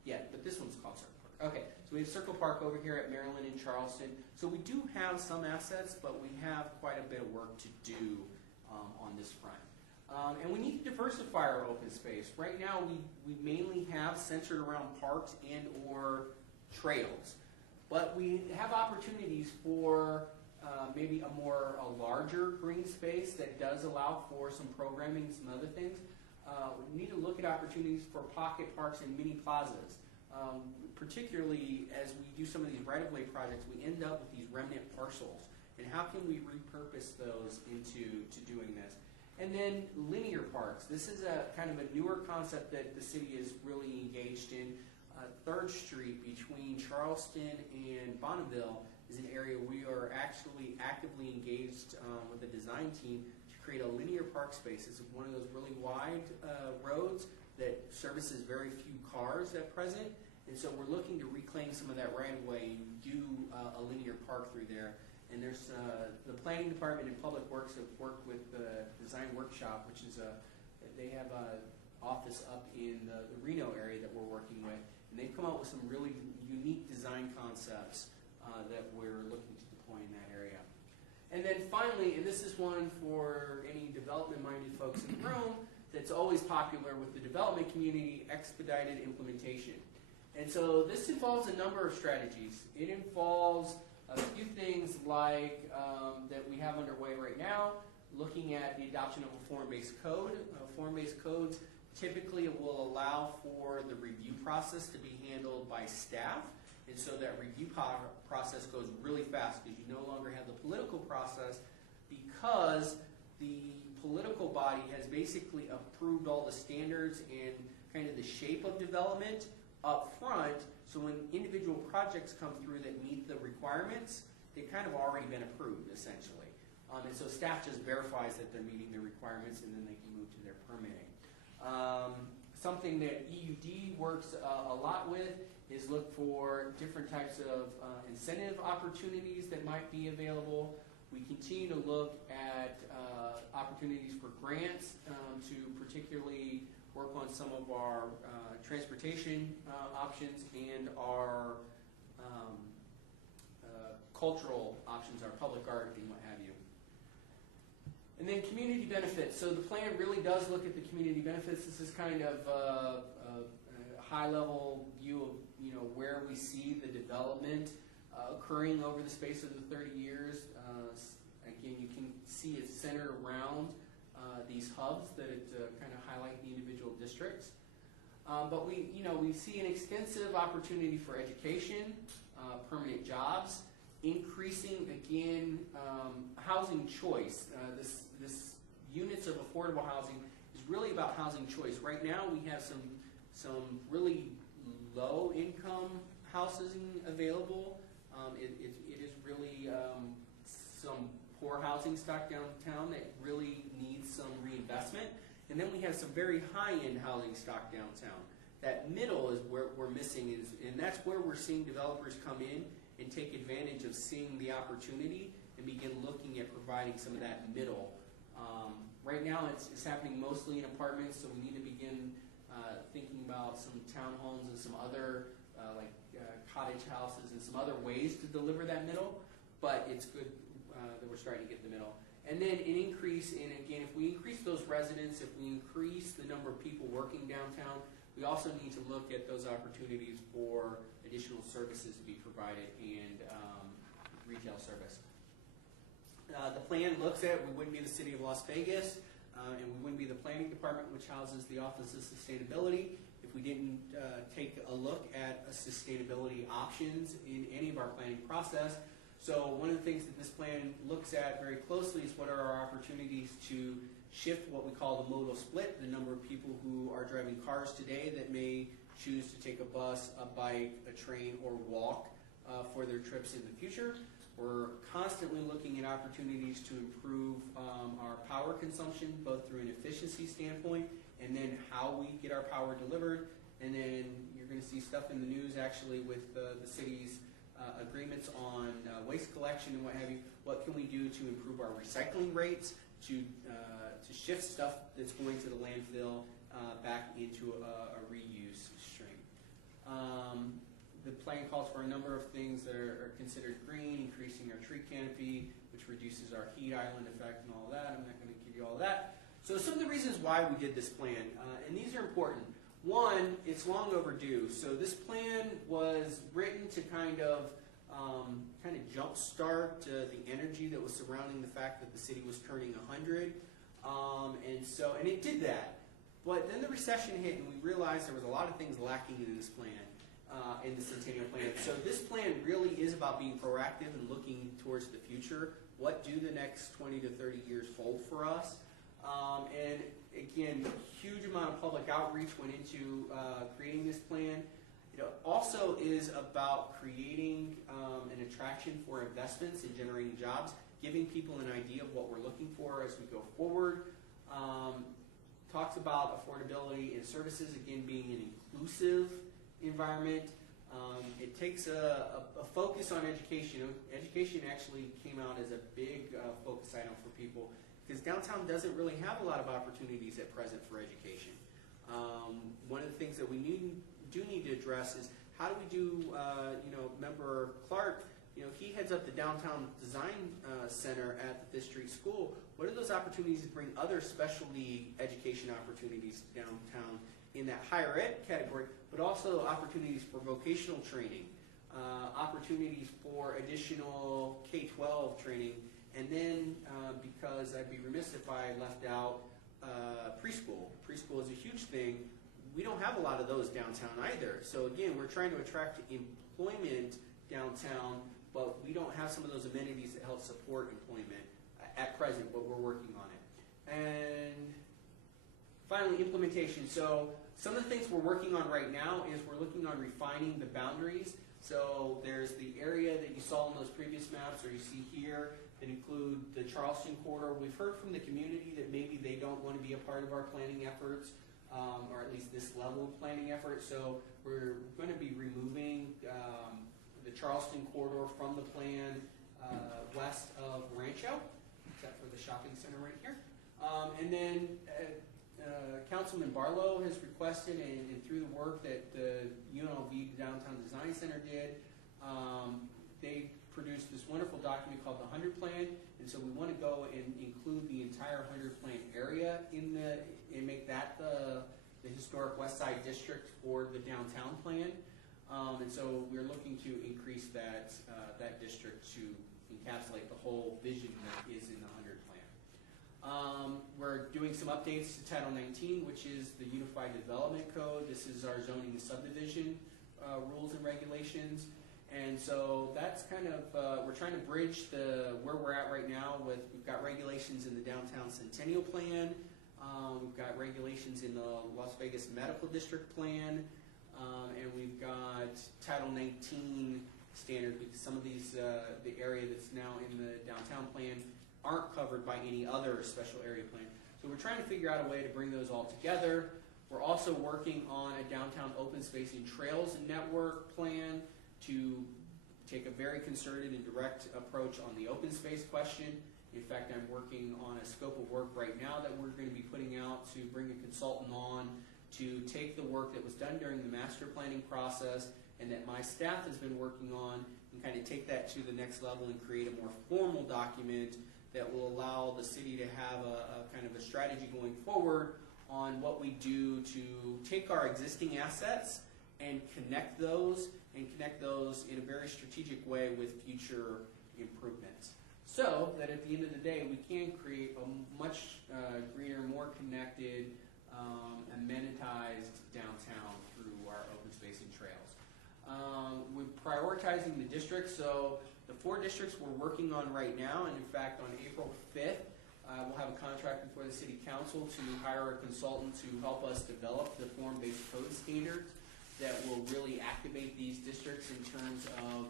Yeah, but this one's called Circle Park. Okay, so we have Circle Park over here at Maryland and Charleston. So we do have some assets, but we have quite a bit of work to do on this front. And we need to diversify our open space. Right now, we mainly have centered around parks and or trails. But we have opportunities for maybe a larger green space that does allow for some programming and some other things. We need to look at opportunities for pocket parks and mini plazas. Particularly as we do some of these right-of-way projects, we end up with these remnant parcels. And how can we repurpose those into doing this? And then linear parks. This is a kind of a newer concept that the city is really engaged in. 3rd Street between Charleston and Bonneville is an area we are actually actively engaged with the design team to create a linear park space. It's one of those really wide roads that services very few cars at present. And so we're looking to reclaim some of that right-of-way and do a linear park through there. And there's the planning department and public works have worked with the design workshop, which is they have an office up in the Reno area that we're working with, and they've come out with some really unique design concepts that we're looking to deploy in that area. And then finally, and this is one for any development-minded folks in the room that's always popular with the development community, expedited implementation. And so this involves a number of strategies. It involves a few things like that we have underway right now, looking at the adoption of a form-based code. Form-based codes typically will allow for the review process to be handled by staff, and so that review process goes really fast because you no longer have the political process, because the political body has basically approved all the standards and kind of the shape of development up front. So when individual projects come through that meet the requirements, they've kind of already been approved, essentially. And so staff just verifies that they're meeting the requirements, and then they can move to their permitting. Something that EUD works a lot with is look for different types of incentive opportunities that might be available. We continue to look at opportunities for grants to particularly work on some of our transportation options and our cultural options, our public art and what have you. And then community benefits. So the plan really does look at the community benefits. This is kind of a high-level view of where we see the development occurring over the space of the 30 years. Again, you can see it's centered around these hubs that kind of highlight the individual districts. But we see an extensive opportunity for education, permanent jobs, increasing again housing choice. This units of affordable housing is really about housing choice. Right now, we have some really low income housing available. It is really some poor housing stock downtown that really needs some reinvestment. And then we have some very high-end housing stock downtown. That middle is where we're missing, and that's where we're seeing developers come in and take advantage of seeing the opportunity and begin looking at providing some of that middle. Right now it's happening mostly in apartments, so we need to begin thinking about some townhomes and some other cottage houses and some other ways to deliver that middle, but it's good that we're starting to get the middle. And then an increase in, again, if we increase those residents, if we increase the number of people working downtown, we also need to look at those opportunities for additional services to be provided and retail service. The plan looks at, we wouldn't be the city of Las Vegas, and we wouldn't be the planning department, which houses the Office of Sustainability, if we didn't take a look at sustainability options in any of our planning process. So one of the things that this plan looks at very closely is what are our opportunities to shift what we call the modal split, the number of people who are driving cars today that may choose to take a bus, a bike, a train, or walk for their trips in the future. We're constantly looking at opportunities to improve our power consumption, both through an efficiency standpoint and then how we get our power delivered. And then you're going to see stuff in the news actually with the city's agreements on waste collection and what have you. What can we do to improve our recycling rates, to shift stuff that's going to the landfill back into a reuse stream. The plan calls for a number of things that are considered green, increasing our tree canopy, which reduces our heat island effect and all that. I'm not going to give you all that. So some of the reasons why we did this plan, and these are important. One, it's long overdue. So this plan was written to kind of jumpstart the energy that was surrounding the fact that the city was turning 100, and it did that. But then the recession hit, and we realized there was a lot of things lacking in this plan, in the Centennial Plan. So this plan really is about being proactive and looking towards the future. What do the next 20 to 30 years hold for us? And again, huge amount of public outreach went into creating this plan. It also is about creating an attraction for investments and generating jobs, giving people an idea of what we're looking for as we go forward. Talks about affordability and services, again, being an inclusive environment. It takes a focus on education. Education actually came out as a big focus item for people because downtown doesn't really have a lot of opportunities at present for education. One of the things that we do need to address is how do we do, Member Clark, he heads up the Downtown Design Center at the 5th Street School. What are those opportunities to bring other specialty education opportunities downtown in that higher ed category, but also opportunities for vocational training, opportunities for additional K-12 training, and then because I'd be remiss if I left out preschool. Preschool is a huge thing. We don't have a lot of those downtown either. So again, we're trying to attract employment downtown, but we don't have some of those amenities that help support employment at present, but we're working on it. And finally, implementation. So some of the things we're working on right now is we're looking on refining the boundaries. So there's the area that you saw in those previous maps, or you see here, that include the Charleston corridor. We've heard from the community that maybe they don't want to be a part of our planning efforts, or at least this level of planning effort. So we're going to be removing the Charleston corridor from the plan west of Rancho, except for the shopping center right here. And then Councilman Barlow has requested, and through the work that the UNLV Downtown Design Center did, they produced this wonderful document called the 100 Plan, and so we want to go and include the entire 100 Plan area in and make that the historic West Side district for the downtown plan. And so we're looking to increase that, that district to encapsulate the whole vision that is in the 100 plan. We're doing some updates to Title 19, which is the Unified Development Code. This is our zoning and subdivision rules and regulations. And so that's kind of, we're trying to bridge where we're at right now with, we've got regulations in the Downtown Centennial Plan, we've got regulations in the Las Vegas Medical District Plan, and we've got Title 19 standards, because some of these, the area that's now in the downtown plan aren't covered by any other special area plan. So we're trying to figure out a way to bring those all together. We're also working on a downtown open space and trails network plan to take a very concerted and direct approach on the open space question. In fact, I'm working on a scope of work right now that we're going to be putting out to bring a consultant on to take the work that was done during the master planning process and that my staff has been working on and kind of take that to the next level and create a more formal document that will allow the city to have a kind of a strategy going forward on what we do to take our existing assets and connect those in a very strategic way with future improvements. So that at the end of the day, we can create a much greener, more connected, amenitized downtown through our open space and trails. We're prioritizing the districts, so the 4 districts we're working on right now, and in fact on April 5th, we'll have a contract before the City Council to hire a consultant to help us develop the form-based code standards that will really activate these districts in terms of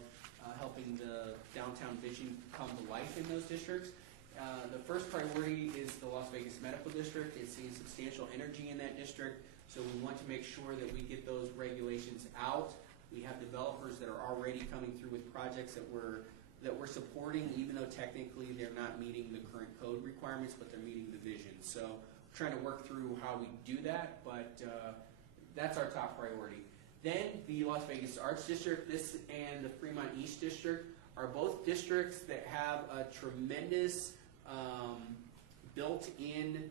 helping the downtown vision come to life in those districts. The first priority is the Las Vegas Medical District. It's seeing substantial energy in that district, so we want to make sure that we get those regulations out. We have developers that are already coming through with projects that we're supporting, even though technically they're not meeting the current code requirements, but they're meeting the vision. So we're trying to work through how we do that, but that's our top priority. Then the Las Vegas Arts District, this and the Fremont East District are both districts that have a tremendous built-in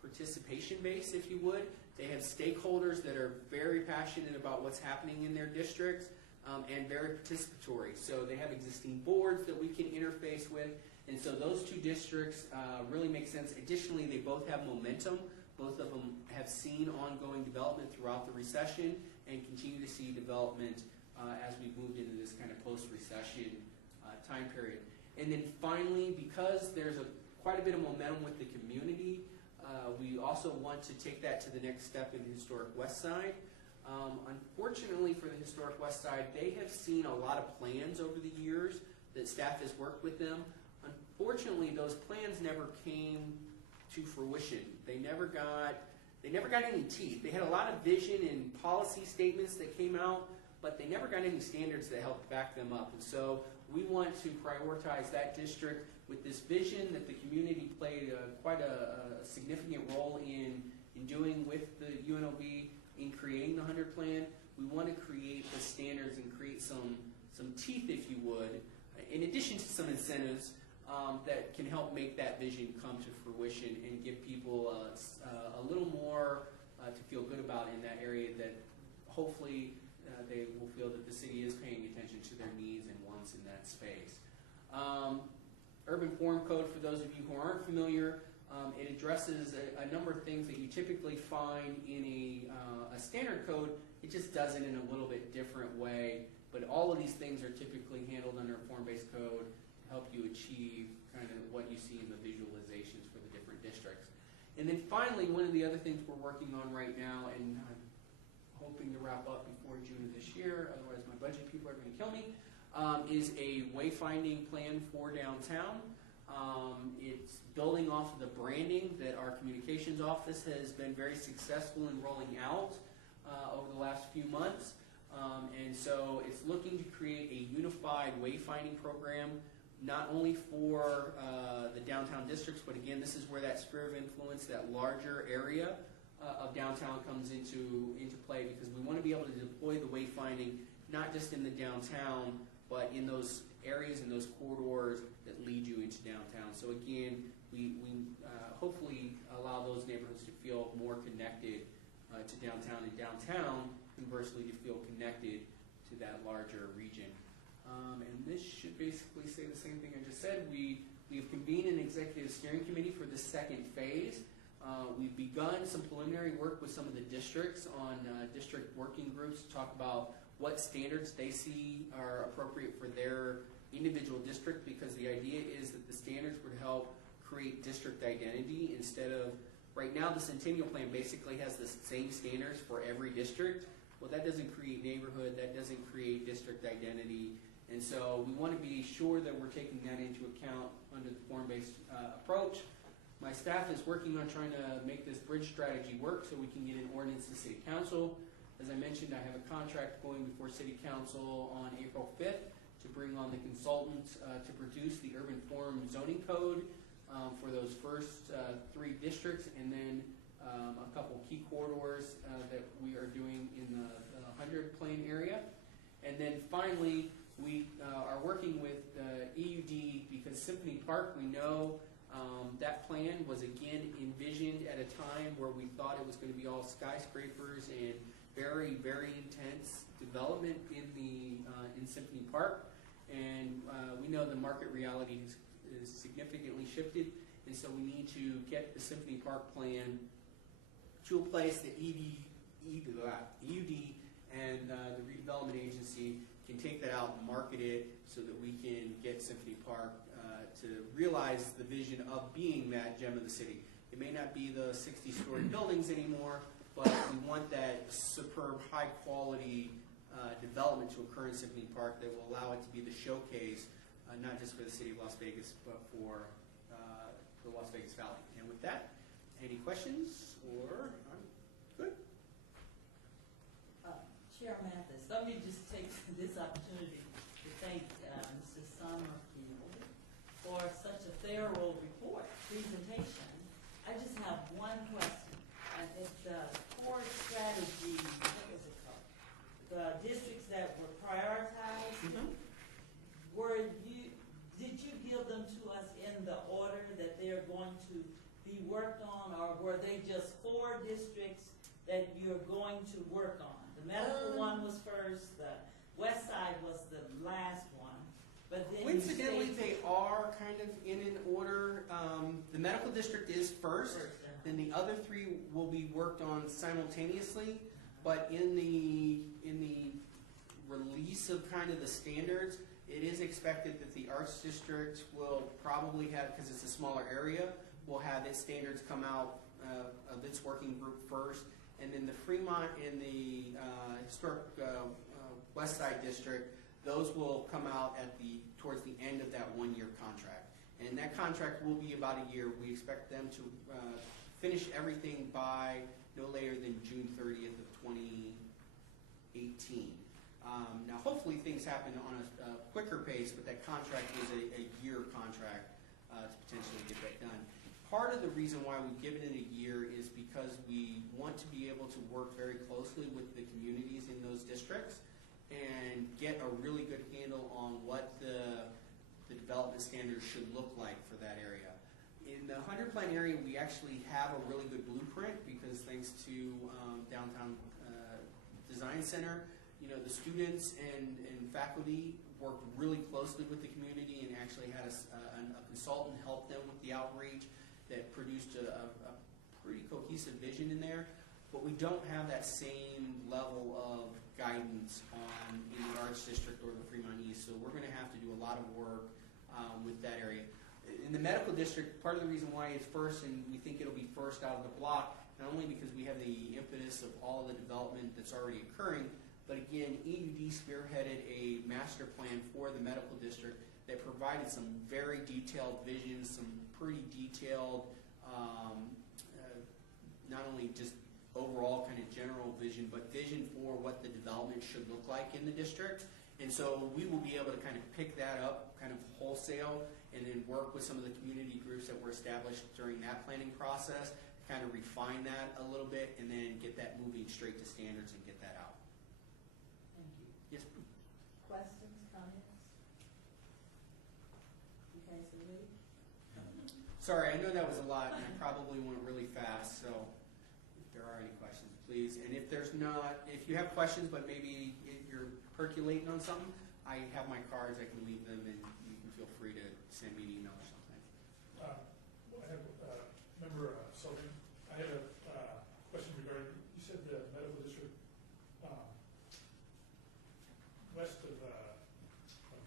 participation base, if you would. They have stakeholders that are very passionate about what's happening in their districts and very participatory. So they have existing boards that we can interface with, and so those 2 districts really make sense. Additionally, they both have momentum. Both of them have seen ongoing development throughout the recession and continue to see development as we've moved into this kind of post-recession time period. And then finally, because there's quite a bit of momentum with the community, we also want to take that to the next step in the Historic West Side. Unfortunately for the Historic West Side, they have seen a lot of plans over the years that staff has worked with them. Unfortunately, those plans never came to fruition. They never got any teeth. They had a lot of vision and policy statements that came out, but they never got any standards that helped back them up. And so we want to prioritize that district with this vision that the community played quite a significant role in doing with the UNLV in creating the 100 plan. We want to create the standards and create some teeth, if you would, in addition to some incentives that can help make that vision come to fruition and give people a little more to feel good about in that area, that hopefully they will feel that the city is paying attention to their needs and wants in that space. Urban Form Code, for those of you who aren't familiar, it addresses a number of things that you typically find in a standard code. It just does it in a little bit different way, but all of these things are typically handled under a form-based code to help you achieve kind of what you see in the visualizations for the different districts. And then finally, one of the other things we're working on right now, and I'm hoping to wrap up before June of this year, otherwise my budget people are going to kill me, is a wayfinding plan for downtown. It's building off of the branding that our communications office has been very successful in rolling out over the last few months. And so it's looking to create a unified wayfinding program, not only for the downtown districts, but again, this is where that sphere of influence, that larger area of downtown comes into play, because we want to be able to deploy the wayfinding not just in the downtown, but in those areas and those corridors that lead you into downtown. So again, we hopefully allow those neighborhoods to feel more connected to downtown, and downtown conversely to feel connected to that larger region. And this should basically say the same thing I just said. We have convened an executive steering committee for the second phase. We've begun some preliminary work with some of the districts on district working groups to talk about what standards they see are appropriate for their individual district, because the idea is that the standards would help create district identity instead of, right now the Centennial Plan basically has the same standards for every district. Well, that doesn't create neighborhood, that doesn't create district identity, and so we want to be sure that we're taking that into account under the form-based approach. My staff is working on trying to make this bridge strategy work so we can get an ordinance to City Council. As I mentioned, I have a contract going before City Council on April 5th to bring on the consultants to produce the urban form zoning code for those first 3 districts, and then a couple key corridors that we are doing in the 100 Plain area. And then finally, we are working with EUD because Symphony Park, we know that plan was again envisioned at a time where we thought it was going to be all skyscrapers and very, very intense development in Symphony Park. And we know the market reality is significantly shifted, and so we need to get the Symphony Park plan to a place that EUD and the redevelopment agency can take that out and market it so that we can get Symphony Park to realize the vision of being that gem of the city. It may not be the 60-story buildings anymore, but we want that superb, high-quality development to occur in Symphony Park that will allow it to be the showcase, not just for the city of Las Vegas, but for the Las Vegas Valley. And with that, any questions? Or I'm good. Chair Mathis, let me just take this opportunity to thank Mr. Summerfield for such a thorough report, presentation. I just have one question. It's the core strategy, what was it called? The districts that were prioritized. Mm-hmm. Did you give them to us in the order that they're going to be worked on, or were they just 4 districts that you're going to work on? The medical one was first, the west side was the last one, but then coincidentally they are kind of in an order. The medical district is first, then the other 3 will be worked on simultaneously, but in the release of kind of the standards, it is expected that the arts district will probably have, because it's a smaller area, will have its standards come out of its working group first, and then the Fremont and the historic West Side district, those will come out at towards the end of that 1-year contract. And that contract will be about a year. We expect them to finish everything by no later than June 30th of 2018. Now, hopefully things happen on a quicker pace, but that contract is a year contract to potentially get that done. Part of the reason why we've given it a year is because we want to be able to work very closely with the communities in those districts and get a really good handle on what the development standards should look like for that area. In the 100 Plan area, we actually have a really good blueprint because thanks to Downtown Design Center, the students and faculty worked really closely with the community and actually had a consultant help them with the outreach that produced a pretty cohesive vision in there. But we don't have that same level of guidance in the Arts District or the Fremont East, so we're going to have to do a lot of work with that area. In the medical district, part of the reason why it's first, and we think it'll be first out of the block, not only because we have the impetus of all the development that's already occurring, but again, EUD spearheaded a master plan for the medical district that provided some very detailed visions, some pretty detailed, not only just overall kind of general vision, but vision for what the development should look like in the district. And so we will be able to kind of pick that up kind of wholesale and then work with some of the community groups that were established during that planning process, kind of refine that a little bit, and then get that moving straight to standards and get that out. Thank you. Yes. Questions, comments? You guys are ready? Sorry, I know that was a lot, and I probably went really fast, so if there are any questions, please. And if there's not, if you have questions, but maybe you're percolating on something, I have my cards. I can leave them, and you can feel free to send me an email or something. I have, Member Sullivan, I had a question regarding, you said the medical district west of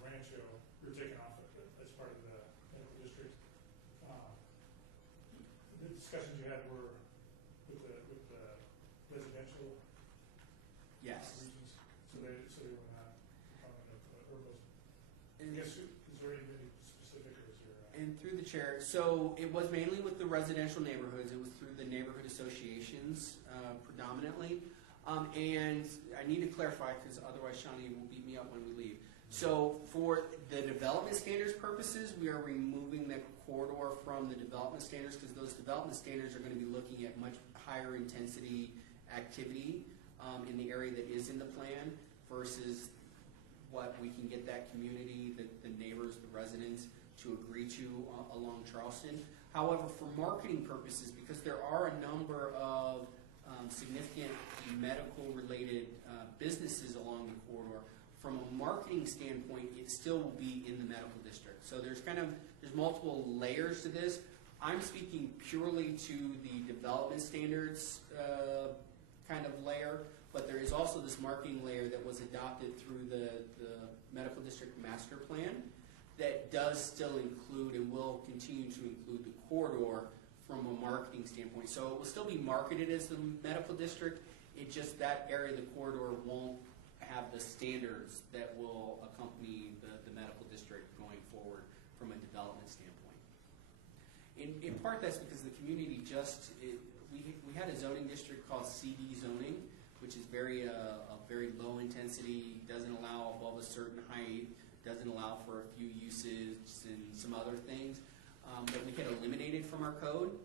Rancho, you're taking off as part of the medical district. The discussions you had were with the residential Yes. regions, so they were not component of urban. I guess, is there any specific, or is there? And through the chair, so it was mainly with the residential neighborhoods. It was through the neighborhood associations predominantly. And I need to clarify, because otherwise Shawnee will beat me up when we leave. So for the development standards purposes, we are removing the corridor from the development standards, because those development standards are going to be looking at much higher intensity activity in the area that is in the plan versus what we can get that community, the neighbors, the residents to agree to along Charleston. However, for marketing purposes, because there are a number of significant medical-related businesses along the corridor, from a marketing standpoint, it still will be in the medical district. So there's multiple layers to this. I'm speaking purely to the development standards kind of layer, but there is also this marketing layer that was adopted through the medical district master plan that does still include and will continue to include the corridor from a marketing standpoint. So it will still be marketed as the medical district. It just that area of the corridor won't have the standards that will accompany the medical district going forward from a development standpoint. In part, that's because the community we had a zoning district called CD zoning, which is very low intensity, doesn't allow above a certain height, doesn't allow for a few uses and some other things that we had eliminated from our code.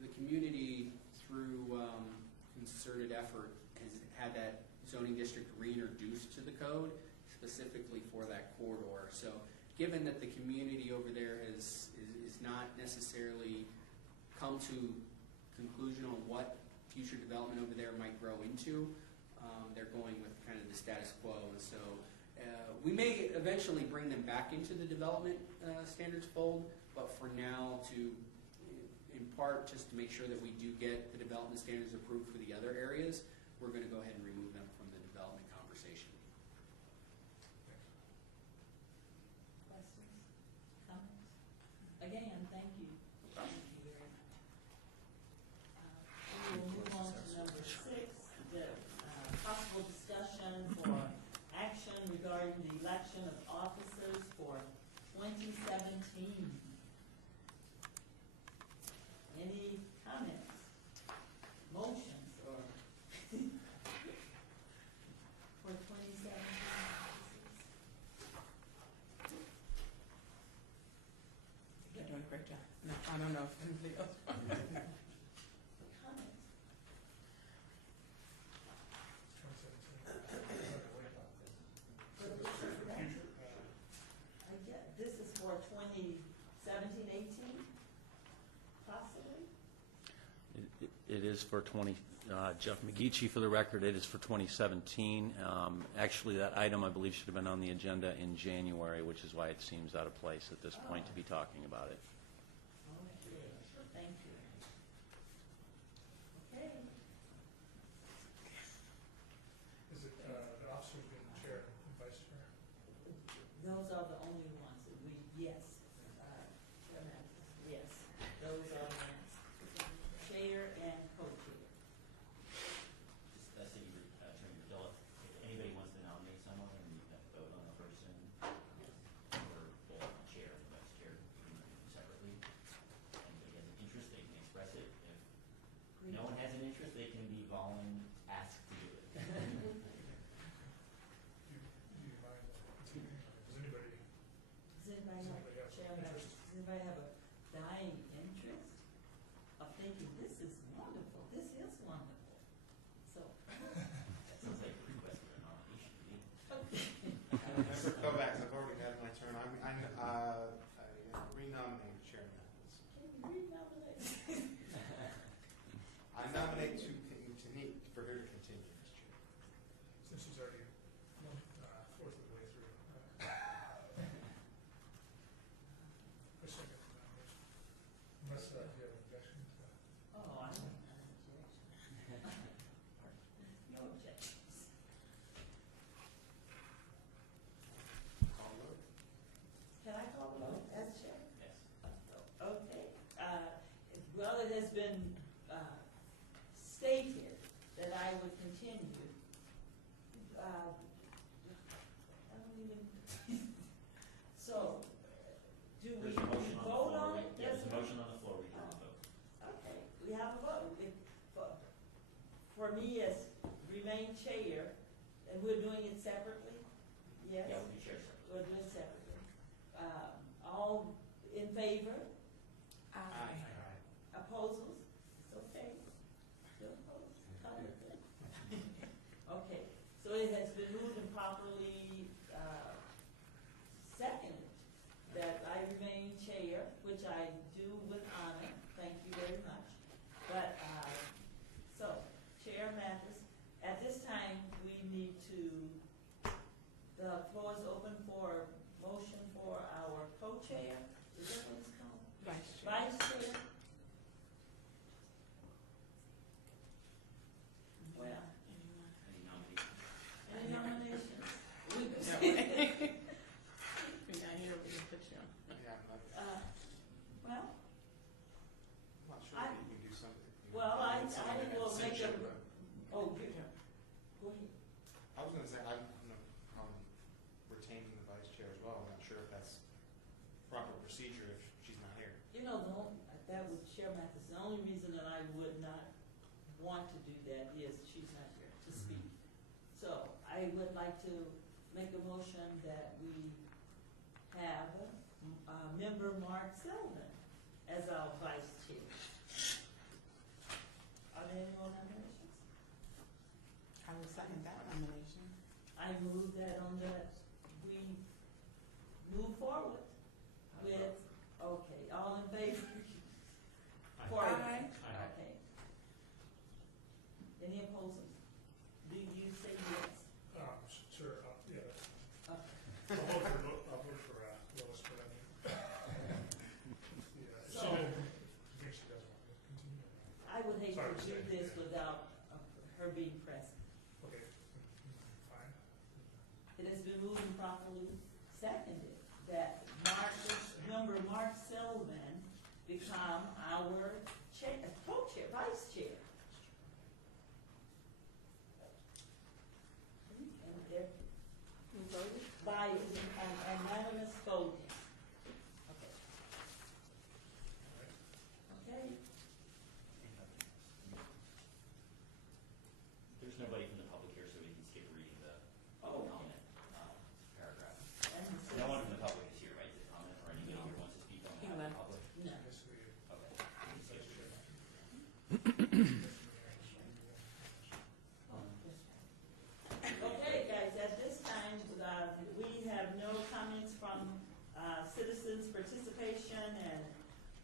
The community, through concerted effort, has had that zoning district reintroduced to the code specifically for that corridor. So given that the community over there is not necessarily come to conclusion on what future development over there might grow into, they're going with kind of the status quo. And so we may eventually bring them back into the development standards fold, but for now, in part, just to make sure that we do get the development standards approved for the other areas, we're going to go ahead and remove them from the development conversation. Questions? Comments? Again, thank you. Thank you very much. We will move on to number 6, the possible discussion for action regarding the election of officers for 2017. Any comments, motions, or for 2017 officers? You're doing a great job. No, I don't know if anybody else. Comments? I get, this is for 2017, 18, possibly? It is for Jeff McGeechee, for the record, it is for 2017. Actually, that item, I believe, should have been on the agenda in January, which is why it seems out of place at this point to be talking about it. Okay, thank you. Okay. Is it the officers being chair and vice chair? Those are the only ones that yes. Yes, those are the ones. Chair and co-chair. Just that city attorney Bill, if anybody wants to nominate someone, and you have to vote on the person, or the chair and the vice chair, you can do them separately. If anybody has an interest, they can express it. If no one has an interest, they can be asked to do it. Do you mind? Does anybody have Chairman, interest? does anybody have a dying interest of thinking, this is wonderful, this is wonderful? So, That sounds like a request for a nomination to me. Member Kovacs, I've already had my turn. I renominate Chairman. can you renominate? I nominate Tanique. proper procedure if she's not here. You know, that would, Chair Mathis, the only reason that I would not want to do that is she's not here to speak. So I would like to make a motion that we have member Mark Sullivan as our vice chair. Are there any more nominations? I will second that nomination. I move that we move forward with, okay, all in favor? Aye. Okay. Any opposers? Do you say yes? Sure, yeah. Okay. I'll vote for Lois, but I mean, yeah, if she So- didn't, I think she doesn't want to continue. I would hate Sorry, to do Mr. this without her being present. Okay, fine. It has been moved and properly seconded that member Mark Sullivan become our chair, co-chair, vice chair. And if You voted? by unanimous voting. Okay. Okay. There's nobody from the public here, so we can skip reading the Oh, okay. comment paragraph. And the No one citizen- from the public is here, right, to comment, or anybody here wants to speak on He behalf of the left. public? No. I guess we, Okay. We can skip reading. Okay, guys, at this time, we have no comments from citizens' participation,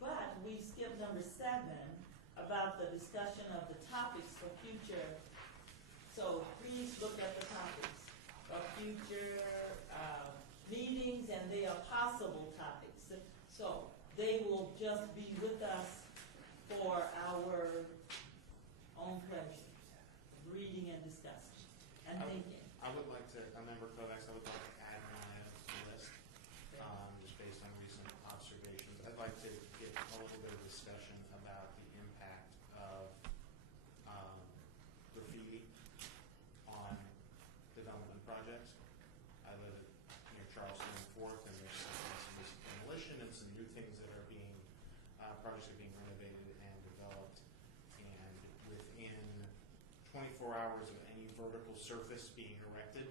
but we skipped number 7 about the discussion of the topics for future. So please look at the topics of future meetings, and they are possible topics. So they will just be with us for our own pleasure, reading and discussing and thinking. I would like to, Member Kovacs, I would like to add an item to the list, just based on recent observations. I'd like to get a little bit of discussion about the impact of graffiti on development projects. I live near Charleston and Fourth, and there's some recent demolition and some new things that are being, projects are being renovated and developed. And within 24 hours of any vertical surface being erected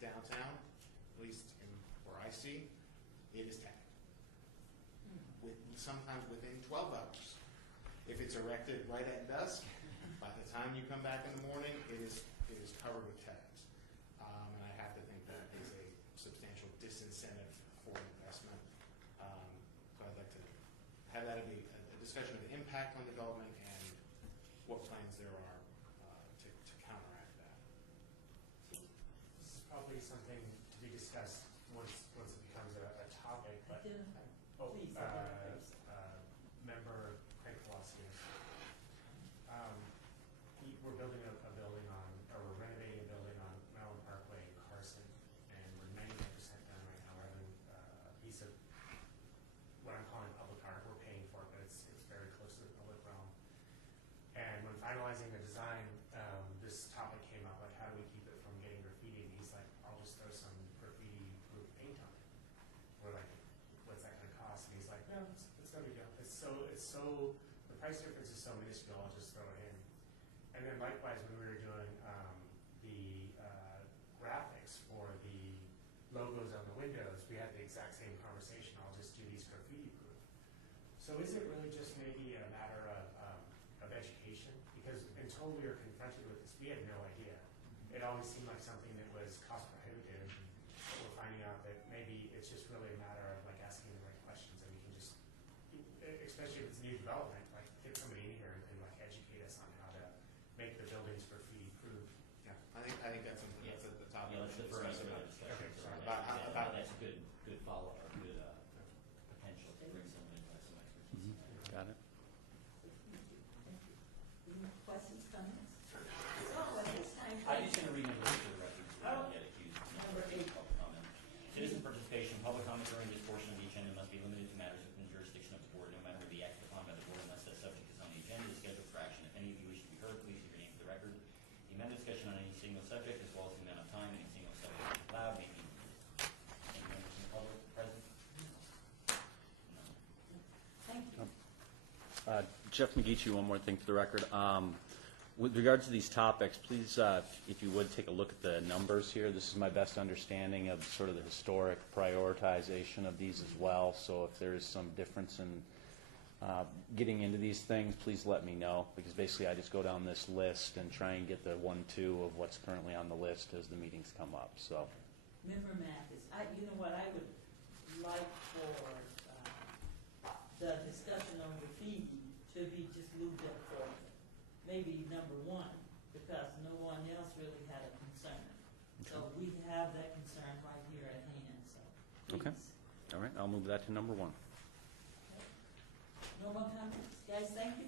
downtown, at least in where I see, it is tagged. Sometimes within 12 hours. If it's erected right at dusk, by the time you come back in the morning, it is covered with tags. And I have to think that is a substantial disincentive for investment. So I'd like to have that be a discussion of the impact on development and what plans there are to counteract that. This is probably something to be discussed once it becomes a topic, but Identify, oh, please, identify yourself. Member Craig Palacios. We're building a building on, or we're renovating a building on Maryland Parkway in Carson, and we're 99% done right now. We're having a piece of what I'm calling public art. We're paying for it, but it's very close to the public realm. And when finalizing the design, this topic came up, like how do we keep it from getting graffiti? And he's like, I'll just throw some graffiti-proof paint on it. We're like, what's that going to cost? And he's like, no, it's no big deal. The price difference is so minuscule, I'll just throw it in. And then likewise, when we were doing the graphics for the logos on the windows, we had the exact same conversation. I'll just do these graffiti-proof. So is it really just maybe a matter of education? Because until we were confronted with this, we had no idea. It always seemed like something that was cost prohibitive. But we're finding out that maybe it's just really a matter of like asking the right questions, and we can just, especially if it's new development, like get somebody in here and can like educate us on how to make the buildings graffiti-proof. Yeah, I think that's something that's at the top Yeah, of let's the defer discussion. into the discussion. Okay, So sorry. that's a good follow-up, or good potential to bring some expertise. Got it? Any questions, comments? So at this time, I'm just going to read number 8 for the record, so we Oh. don't get accused of Number 8. public comment. Citizen participation, public comment during this portion of the agenda must be limited to matters within jurisdiction of the board, no matter the act upon by the board, unless that subject is on the agenda is scheduled for action. If any of you wish to be heard, please give your name for the record. The amended discussion on any single subject, as well as the amount of time any single subject is allowed, may be limited. Any members from the public present? Jeff McGeachy, one more thing for the record. With regards to these topics, please, if you would, take a look at the numbers here. This is my best understanding of sort of the historic prioritization of these as well. So if there is some difference in getting into these things, please let me know, because basically I just go down this list and try and get the 1-2 of what's currently on the list as the meetings come up. So, Member Mathis, you know what, I would like for the discussion on the fee to be just moved up for maybe number 1, because no one else really had a concern. So we have that concern right here at hand, so please. Okay. All right, I'll move that to number 1. No more comments? Guys, thank you